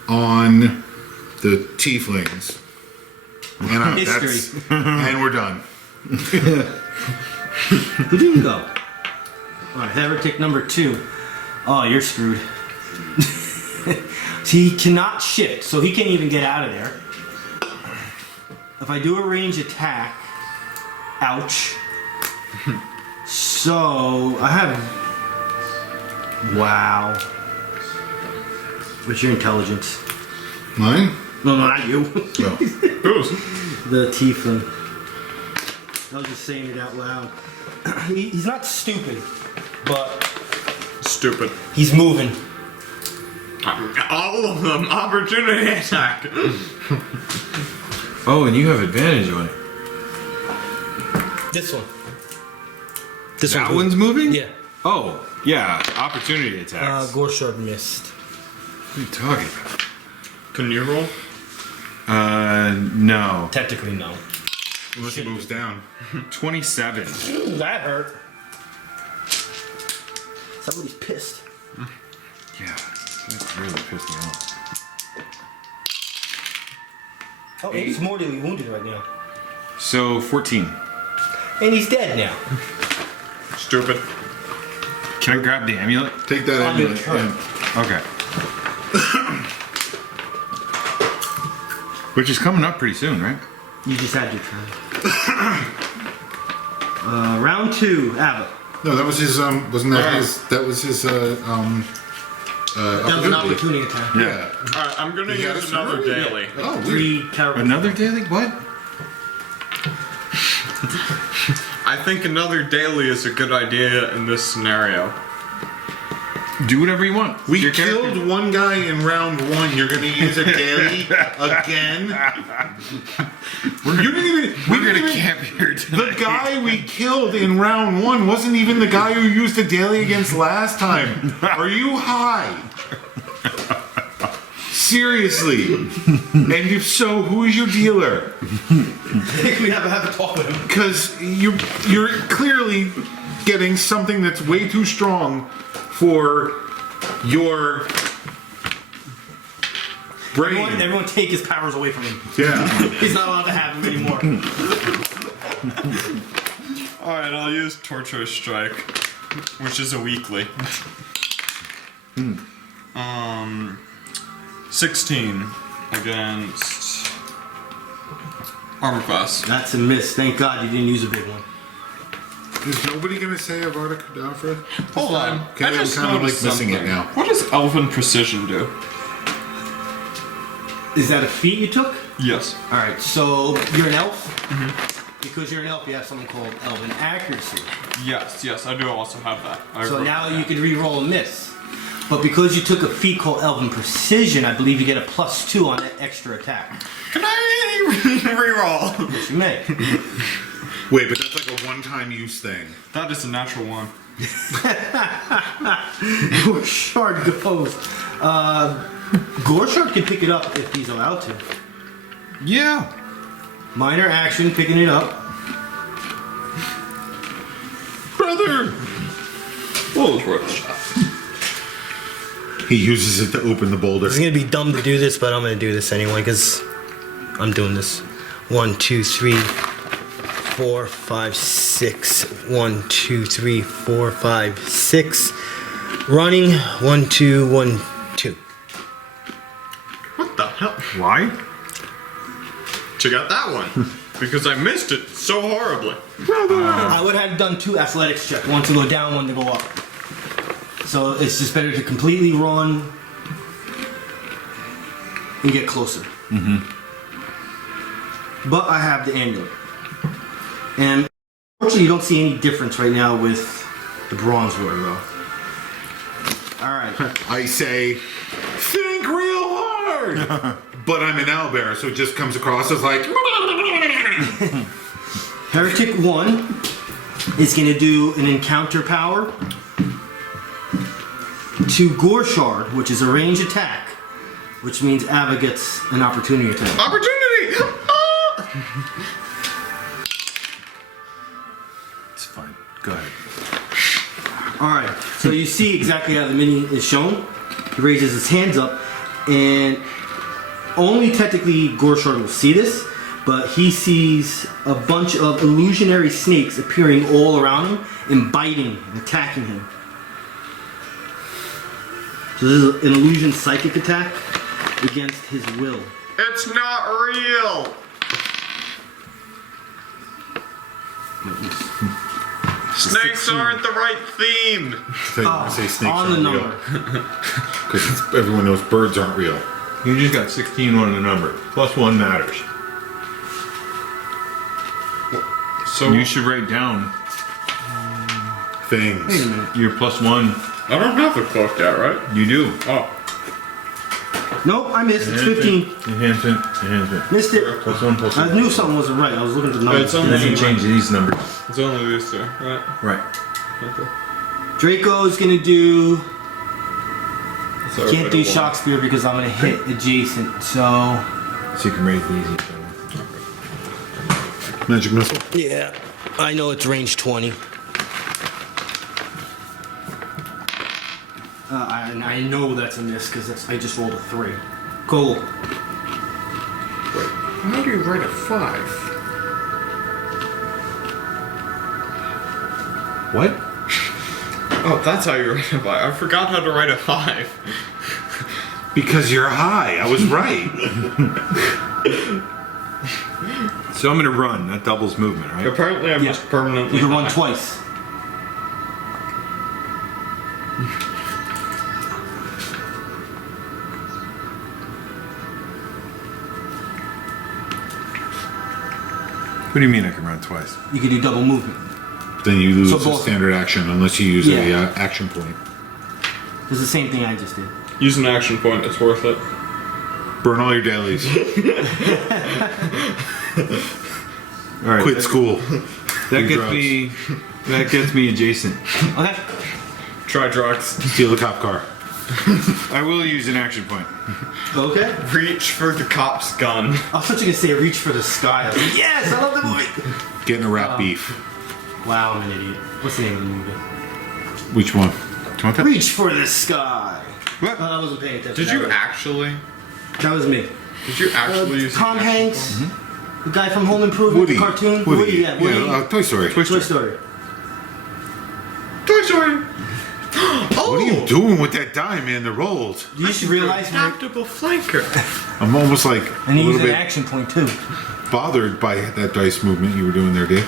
on the tieflings. And History. and we're done. Who didn't go? Alright, heretic number 2. Oh, you're screwed. See, he cannot shift, so he can't even get out of there. If I do a range attack, ouch. So, I have... Wow. What's your intelligence? Mine? No, not you. No. Who's? The tiefling. I was just saying it out loud. He's not stupid, but Stupid. he's moving. All of them. Opportunity attack. Oh, and you have advantage on it. This one. This That one. one's moving? Yeah. Oh, yeah. Opportunity attacks. Gorshard missed. What are you talking about? Can you roll? No. Technically, no. Unless he moves down. 27. Ooh, that hurt. Somebody's pissed. Yeah, that really pissed me off. Oh, he's mortally wounded right now. So, 14. And he's dead now. Stupid. Can I grab the amulet? Take that On your amulet. turn. Yeah. Okay. Which is coming up pretty soon, right? You just had your turn. Round 2, Abbott. No, that was his. Wasn't that his? That was his. That was an opportunity attack. Yeah. Alright, I'm gonna He had use a another surgery? daily. Oh, weird. 3 character. Another daily? What? I think another daily is a good idea in this scenario. Do whatever you want. We Your killed character. one guy in round 1. You're gonna use a daily again? You didn't even. We're gonna camp here tonight. The guy we killed in round 1 wasn't even the guy who used a daily against last time. Are you high? Seriously. And if so, who is your dealer? We have a talk with him. Because you're clearly getting something that's way too strong for your brain. Everyone take his powers away from him. Yeah. He's not allowed to have them anymore. Alright, I'll use Torture Strike, which is a weekly. 16 against armor class. That's a miss. Thank God you didn't use a big one. Is nobody gonna say Avada Kedavra? Hold on. Okay, I I'm just kind of like noticed missing it something. now. What does Elven Precision do? Is that a feat you took? Yes. Alright, so you're an elf? Because you're an elf, you have something called Elven Accuracy. Yes, I do also have that. I So wrote now that. you could re-roll a miss. But because you took a feat called Elven Precision, I believe you get a +2 on that extra attack. Can I reroll? Yes, you may. Wait, but that's like a one-time use thing. That is a natural 1. Gorshard goes. Gorshard can pick it up if he's allowed to. Yeah. Minor action, picking it up. Brother! What was worth a shot? He uses it to open the boulder. It's gonna be dumb to do this, but I'm gonna do this anyway because I'm doing this. 1, 2, 3, 4, 5, 6. 1, 2, 3, 4, 5, 6. Running. 1, 2, 1, 2. What the hell? Why? Check out that one. because I missed it so horribly. I would have done 2 athletics checks, one to go down, one to go up. So it's just better to completely run and get closer. But I have the amulet. And unfortunately, you don't see any difference right now with the bronze word, though. Alright. I say, think real hard! But I'm an owlbear, so it just comes across as like... Heretic 1 is going to do an encounter power to Gorshard, which is a range attack, which means Abba gets an opportunity attack. Opportunity! It's fine. Go ahead. Alright, so you see exactly how the mini is shown. He raises his hands up, and only technically Gorshard will see this, but he sees a bunch of illusionary snakes appearing all around him and biting and attacking him. So this is an illusion psychic attack against his will. It's not real! Snakes aren't the right theme! I say snakes On the aren't number. Because everyone knows birds aren't real. You just got 16 on the number. +1 matters. So You should write down Things. Wait a minute. your +1. I don't have the cloak yet, right? You do. Oh. Nope, I missed. It's 15. Enhancement. Missed it. +1, +1. I knew something wasn't right. I was looking at the numbers. It's You only- didn't change these numbers. It's only these two, right? Right. Okay. Draco is gonna do. So Can't do everybody shock spear because I'm gonna hit adjacent. So So you can raise these each other. Magic missile. yeah, I know it's range 20. And I know that's a miss because I just rolled a 3. Cool. How do you write a 5? What? Oh, that's how you write a 5. I forgot how to write a 5. Because you're high. I was right. So I'm gonna run. That doubles movement, right? Apparently I'm Yeah. just permanently You can run high. twice. What do you mean I can run twice? You can do double movement. Then you lose So a both- standard action unless you use a Yeah. action point. It's the same thing I just did. Use an action point, it's worth it. Burn all your dailies. All right. Quit school. That Do gets drugs. me. That gets me adjacent. Okay. Try drugs. Steal the cop car. I will use an action point. Okay. Reach for the cop's gun. I was actually gonna say reach for the sky. I was like, yes, I love the movie. Getting a rat beef. Wow, I'm an idiot. What's the name of the movie? Which one? Do you want that? Reach for the sky. What? I wasn't paying attention. Did you actually? That was me. Did you actually use Tom an action Hanks, the guy from Home Improvement, Woody. the cartoon. Woody. Yeah, Woody. Toy Story. Toy Story. point? Toy Story! What are you doing with that die, man? The rolls. You should realize when Adaptable flanker. I'm almost like and a he used little an bit action point too. bothered by that dice movement you were doing there, Dave.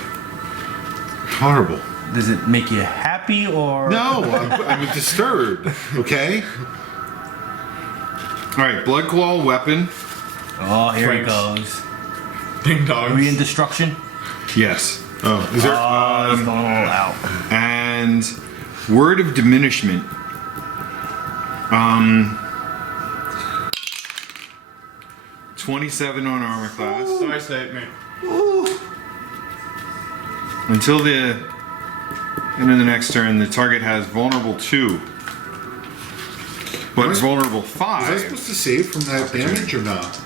Horrible. Does it make you happy or? No, I'm disturbed. Okay. All right. Blood claw weapon. Oh, here Thanks. he goes. Ding Are we in dongs. destruction? Yes. Oh, is there? Oh, it's going all out. And word of diminishment. 27 on armor class. Dice hate me. Until the end of the next turn, the target has vulnerable 2. But vulnerable Was I 5. supposed to save from that damage or not?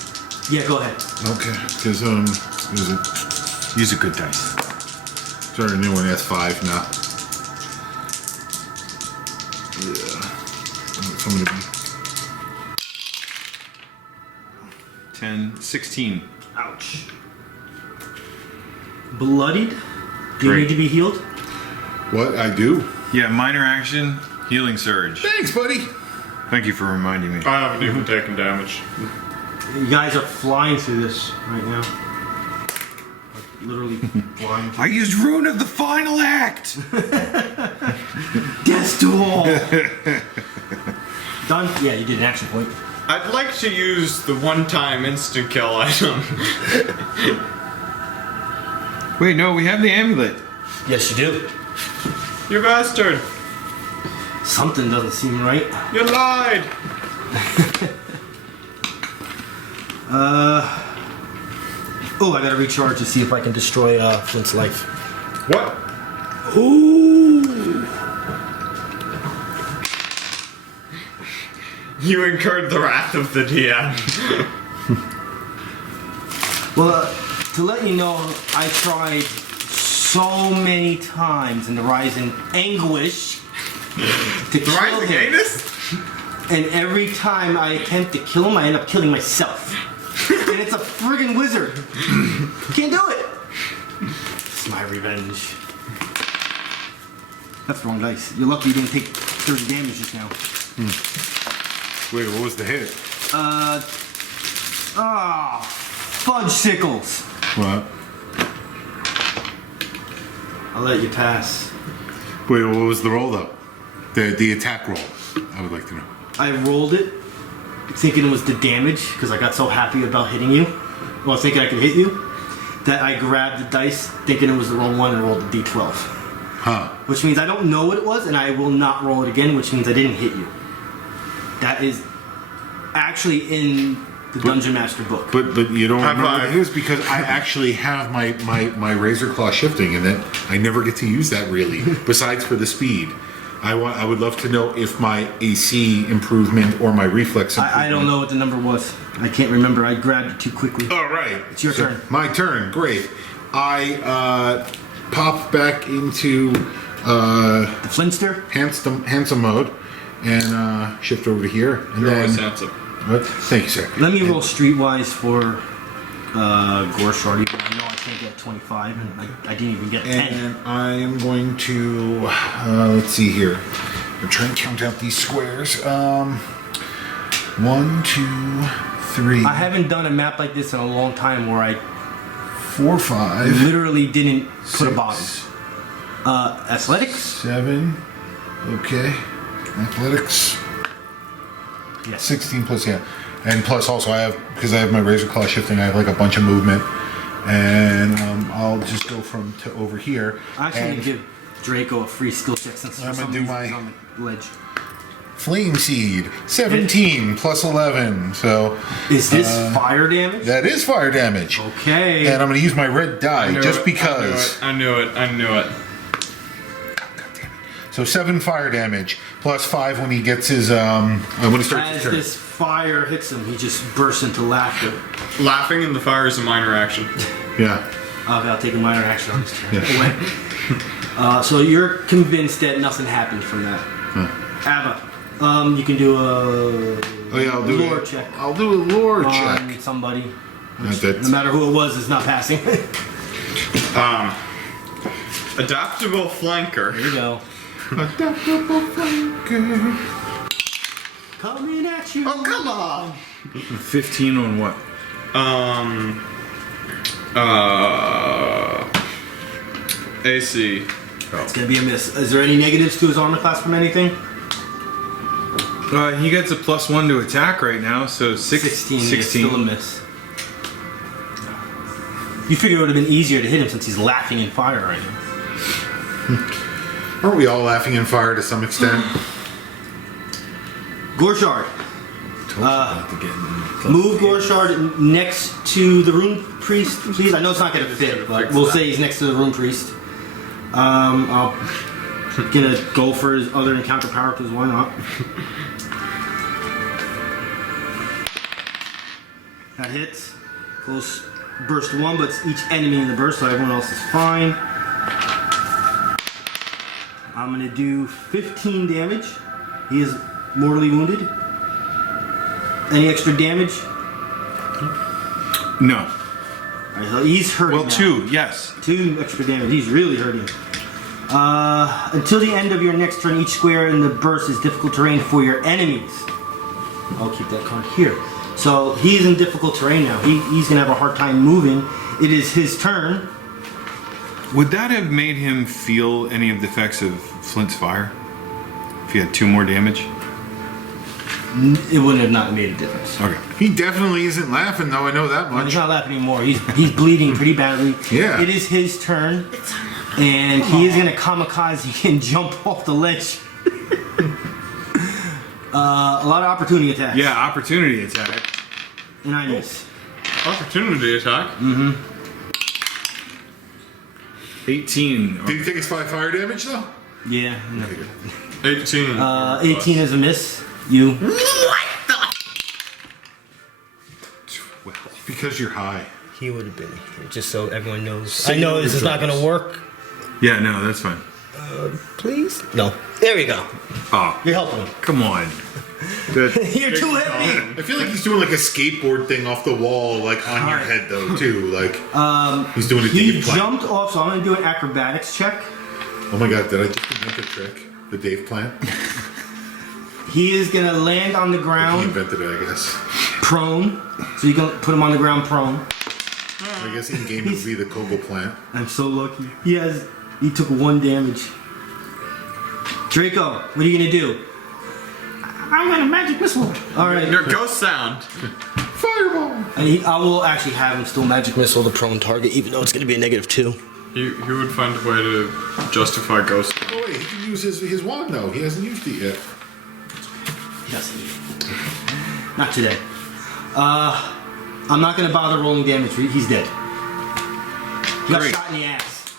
Yeah, go ahead. Okay, because is it? Use a good dice. Start a new one. That's 5 now. Yeah. Somebody. 10, 16. Ouch. Bloodied. Do you Great. need to be healed? What I do? Yeah, minor action, healing surge. Thanks, buddy. Thank you for reminding me. I haven't even taken damage. You guys are flying through this right now. literally flying. I used Rune of the Final Act! Death to all! Done? Yeah, you did an action point. I'd like to use the one-time instant kill item. Wait, no, we have the amulet. Yes, you do. You bastard! Something doesn't seem right. You lied! Oh, I gotta recharge to see if I can destroy Flint's life. What? Ooh! You incurred the wrath of the DM. Well, to let you know, I tried so many times in the Rise in Anguish to kill Rising him. Anus? And every time I attempt to kill him, I end up killing myself. And it's a friggin' wizard. Can't do it. It's my revenge. That's the wrong dice. You're lucky you didn't take 30 damage just now. Wait, what was the hit? Fudge sickles. What? I'll let you pass. Wait, what was the roll though? The attack roll. I would like to know. I rolled it thinking it was the damage because I got so happy about hitting you. Well, thinking I could hit you. That I grabbed the dice thinking it was the wrong one and rolled a d12. Huh. Which means I don't know what it was and I will not roll it again, which means I didn't hit you. That is actually in the Dungeon Master book. But you don't High remember five. it was because I actually have my Razorclaw shifting, and then I never get to use that really. Besides for the speed, I would love to know if my AC improvement or my reflex improvement. I don't know what the number was. I can't remember. I grabbed it too quickly. All right, It's your turn. My turn. Great. I pop back into The Flintster? handsome mode and shift over to here, and You're then always handsome. what? Thank you, sir. Let me roll streetwise for Gorshard, even though I know I can't get 25 and I didn't even get 10. And I am going to, let's see here. I'm trying to count out these squares. 1, 2, 3, I haven't done a map like this in a long time where I 4, 5, literally didn't put a bottom. 6, Athletics? 7. Okay. Athletics. Yes. 16 plus, yeah. And plus also I have, because I have my Razorclaw shifting, I have like a bunch of movement. And I'll just go from to over here. I'm actually going and to give Draco a free skill check since I'm for gonna some do reason my- he's on the ledge. Flame Seed, 17 plus 11. So Is this fire damage? that is fire damage. Okay. And I'm going to use my red die just because. I knew it. So 7 fire damage plus 5 when he gets his when he starts his As turn. this fire hits him, he just bursts into laughter. Laughing in the fire is a minor action. Yeah. I'll take a minor action on this turn. Yeah. Away. So you're convinced that nothing happened from that. Abba, you can do a I'll do lore check I'll do a lore on check. somebody. That's- No matter who it was, it's not passing. Adaptable flanker. There you go. Adaptable flanker. Coming at you. Oh, come on. 15 on what? AC. It's gonna be a miss. Is there any negatives to his armor class from anything? He gets a +1 to attack right now, so 16. 16. It's still a miss. You figure it would have been easier to hit him since he's laughing in fire right now. Aren't we all laughing in fire to some extent? Gorshard. Move Gorshard next to the Runepriest, please. I know it's not going to fit, but we'll say he's next to the Runepriest. I'll gonna go for his other encounter power because why not? That hits. Close burst 1, but it's each enemy in the burst, so everyone else is fine. I'm gonna do 15 damage. He is mortally wounded. Any extra damage? No. Alright, he's hurting. Well, now. 2, yes. 2 extra damage. He's really hurting. Until the end of your next turn, each square in the burst is difficult terrain for your enemies. I'll keep that card here. So he's in difficult terrain now. He's gonna have a hard time moving. It is his turn. Would that have made him feel any of the effects of Flint's fire? If he had 2 more damage? It wouldn't have not made a difference. Okay. He definitely isn't laughing, though. I know that He's much. not laughing anymore. He's bleeding pretty badly. Yeah. It is his turn, and he is gonna kamikaze and jump off the ledge. A lot of opportunity attacks. Yeah, opportunity attack. And I miss. Opportunity attack. 18. Did he take his 5 fire damage, though? Yeah. No. 18. 18 is a miss. You. Because you're high. He would have been here, just so everyone knows. I know this is not gonna work. Yeah, no, that's fine. Please. No. There you go. Oh, You're helping him. come on. That, You're too heavy. I feel like he's doing like a skateboard thing off the wall, like on your head, though, too. Like, he's doing a He Dave Plant. jumped off, so I'm gonna do an acrobatics check. Oh my god, did I just invent a trick? The Dave Plant? He is gonna land on the He ground invented it, I guess. prone. So you can put him on the ground prone. I guess in game it would be the Kogul plant. I'm so lucky. He took 1 damage. Draco, what are you gonna do? I'm gonna magic missile. All right. Your ghost sound. Fireball! And I will actually have him still magic missile the prone target, even though it's gonna be a -2. He would find a way to justify ghost. Oh wait, he can use his wand though. He hasn't used it yet. He doesn't need it. Not today. I'm not gonna bother rolling damage. He's dead. He got Great. shot in the ass.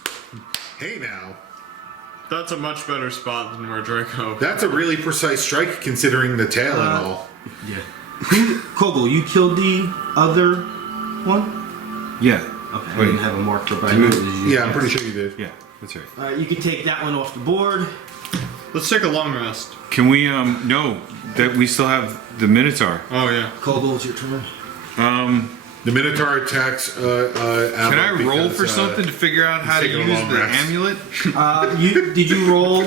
Hey now. That's a much better spot than where Draco. That's a really precise strike considering the tail and all. Yeah. Kogul, you killed the other one? yeah. Okay, I Wait. didn't have a marker, but I knew it was you. Yeah, I'm pretty sure you did. Yeah, that's right. Alright, you can take that one off the board. Let's take a long rest. Can we, no, that we still have the Minotaur. Oh yeah. Kogul, it's your turn. The Minotaur attacks Can I roll for something to figure out how to taking a use long the rest. amulet? Did you roll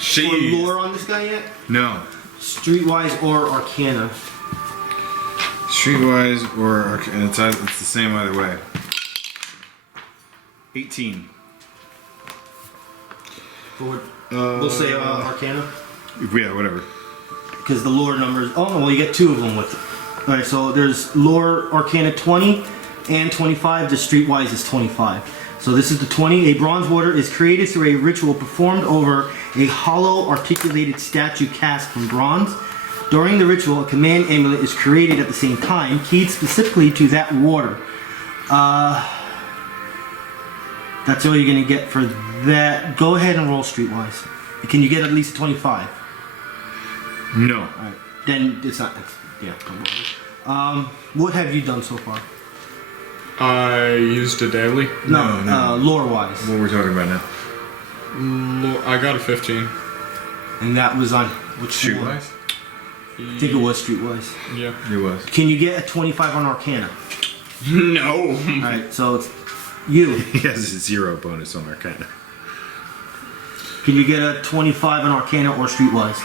She. for lore on this guy yet? No. Streetwise or Arcana? Streetwise or and it's the same either way. 18. We'll say Arcana. Yeah, whatever. Because the lore numbers. Oh, no, well, you get 2 of them with it. Alright, so there's lore Arcana 20 and 25. The Streetwise is 25. So this is the 20. A bronze warder is created through a ritual performed over a hollow articulated statue cast from bronze. During the ritual, a command amulet is created at the same time, keyed specifically to that warder. That's all you're going to get for that. Go ahead and roll Streetwise. Can you get at least 25? No. Alright, then it's not. Yeah. What have you done so far? I used a daily. No. Lore wise. What we're talking about now. I got a 15. And that was on which one? Streetwise? I think it was Streetwise. Yeah. It was. Can you get a 25 on Arcana? No. Alright, so it's you. He has a 0 bonus on Arcana. Can you get a 25 on Arcana or Streetwise?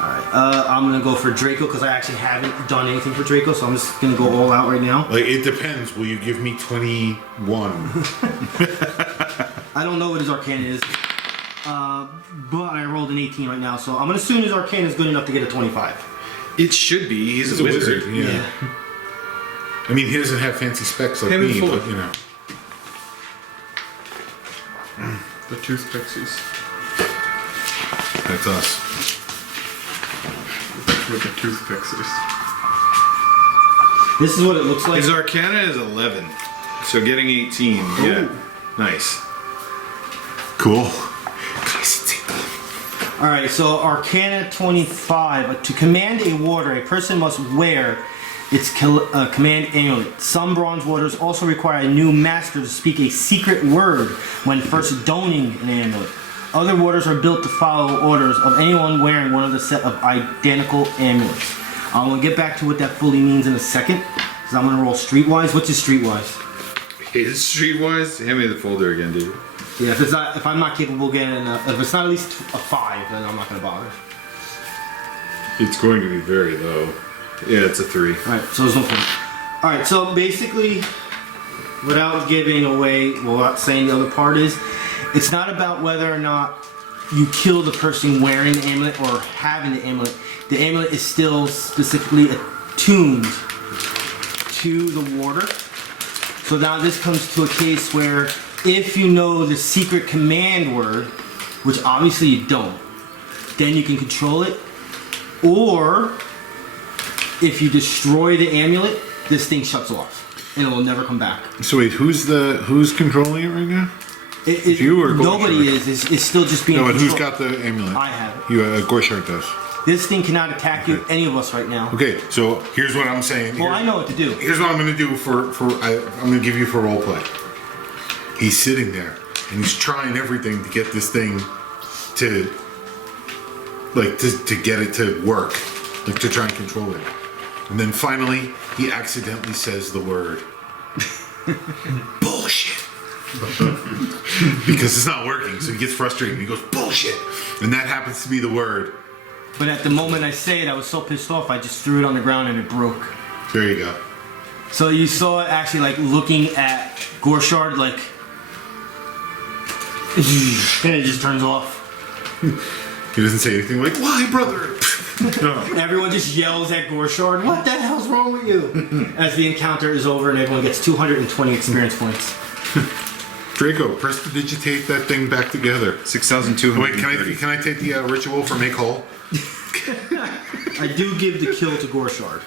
Alright, I'm gonna go for Draco because I actually haven't done anything for Draco, so I'm just gonna go all out right now. Like, it depends. Will you give me 21? I don't know what his Arcana is. But I rolled an 18 right now, so I'm gonna assume his Arcana is good enough to get a 25. It should be. He's a wizard. Yeah. Yeah. I mean, he doesn't have fancy specs like Him and me, Full. but you know. The Tooth Pixies. That's us. With the Tooth Pixies. This is what it looks like. His Arcana is 11. So getting 18. Yeah. Nice. Cool. Alright, so Arcana 25. To command a warder, a person must wear its command amulet. Some bronze warders also require a new master to speak a secret word when first donning an amulet. Other warders are built to follow orders of anyone wearing one of the set of identical amulets. I'm going to get back to what that fully means in a second, because I'm going to roll Streetwise. What's his Streetwise? His Streetwise? Hand me the folder again, dude. Yeah, if I'm not capable of getting if it's not at least a 5, then I'm not going to bother. It's going to be very low. Yeah, it's a 3. Alright, so there's no point. Alright, so basically, without giving away, well, without saying the other part is, it's not about whether or not you kill the person wearing the amulet or having the amulet. The amulet is still specifically attuned to the warder. So now this comes to a case where if you know the secret command word, which obviously you don't, then you can control it. Or if you destroy the amulet, this thing shuts off and it will never come back. So wait, who's controlling it right now? You or nobody Gorshard? is. It's still just being. No, but who's controlled. got the amulet? I have it. You, Gorshard does. This thing cannot attack you, any of us right now. Okay, so here's what I'm saying. Well, I know what to do. Here's what I'm going to do I'm going to give you for role play. He's sitting there and he's trying everything to get this thing to get it to work, like to try and control it. And then finally, he accidentally says the word bullshit. Because it's not working, so he gets frustrated and he goes bullshit. And that happens to be the word. But at the moment I say it, I was so pissed off, I just threw it on the ground and it broke. There you go. So you saw it actually like looking at Gorshard, like, and it just turns off. He doesn't say anything like, why, brother? Everyone just yells at Gorshard, what the hell's wrong with you? As the encounter is over and everyone gets 220 experience points. Draco, prestidigitate that thing back together. 6,230. Wait, can I take the ritual for make whole? I do give the kill to Gorshard.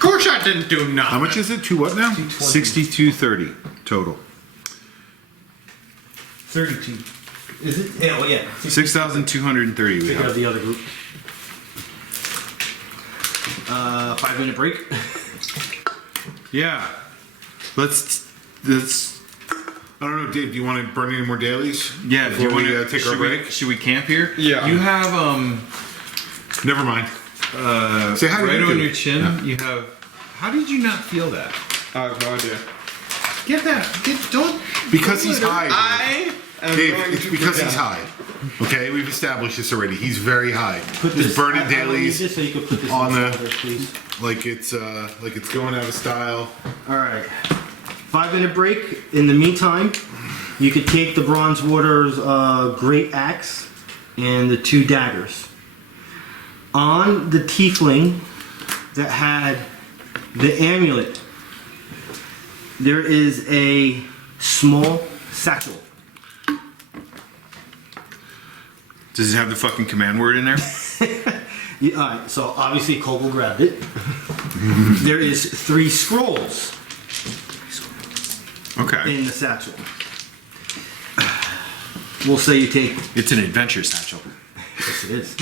Gorshard didn't do nothing. How much is it? To what now? 6,230 total. 32. Is it? Yeah, well, yeah. 6,230 we Take out have. the other group. 5-minute break. Yeah. Let's. I don't know, Dave. Do you want to burn any more dailies? Yeah. Do you Before want we to take our break? Should we camp here? Yeah. You have Never mind. Say hi to right you on two. your chin. Yeah. You have. How did you not feel that? I have no idea. Get that. Don't. Because he's high. I am Dave, going it's to because forget. he's high. Okay, we've established this already. He's very high. Put Just burning I need dailies this so you could put this on on the- the please. like it's going out of style. All right. 5-minute break. In the meantime, you could take the Bronze Warder's great axe and the 2 daggers. On the tiefling that had the amulet, there is a small satchel. Does it have the fucking command word in there? Yeah, all right, so obviously Kogul grabbed it. There is 3 scrolls Okay. in the satchel. We'll say you take. It's an adventure satchel. Yes, it is.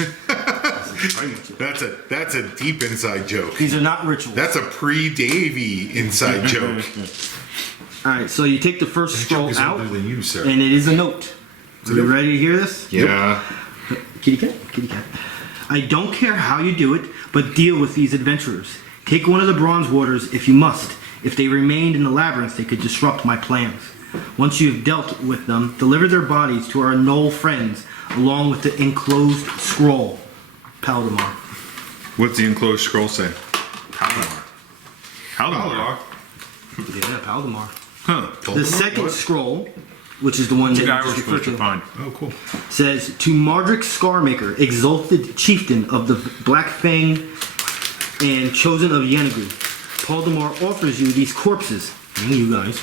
That's a deep inside joke. These are not rituals. That's a pre-Davy inside joke. All right, so you take the first scroll out, than you, sir. and it is a note. Are you ready to hear this? Yeah. Kitty cat, kitty cat. I don't care how you do it, but deal with these adventurers. Take one of the Bronze Warders if you must. If they remained in the Labyrinth, they could disrupt my plans. Once you have dealt with them, deliver their bodies to our Knoll friends, along with the enclosed scroll. Paldamar. What's the enclosed scroll say? Paldamar. Paldamar. Yeah, Paldamar. Huh. The second scroll, which is the one that The you guy we're just referred supposed to find. Oh, cool. says, to Mardrik Scarmaker, exalted chieftain of the Black Fang and chosen of Yennegu, Paldamar offers you these corpses, and you guys,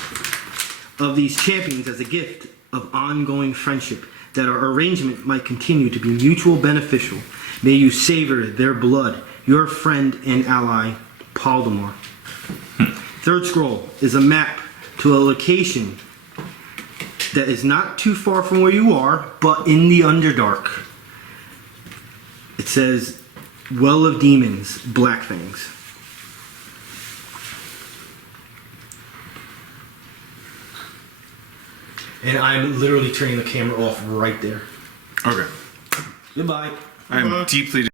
of these champions as a gift of ongoing friendship, that our arrangement might continue to be mutual beneficial. May you savor their blood, your friend and ally, Paldamar. Third scroll is a map to a location that is not too far from where you are, but in the Underdark. It says, Well of Demons, Black Fangs. And I'm literally turning the camera off right there. Okay. Goodbye. I am deeply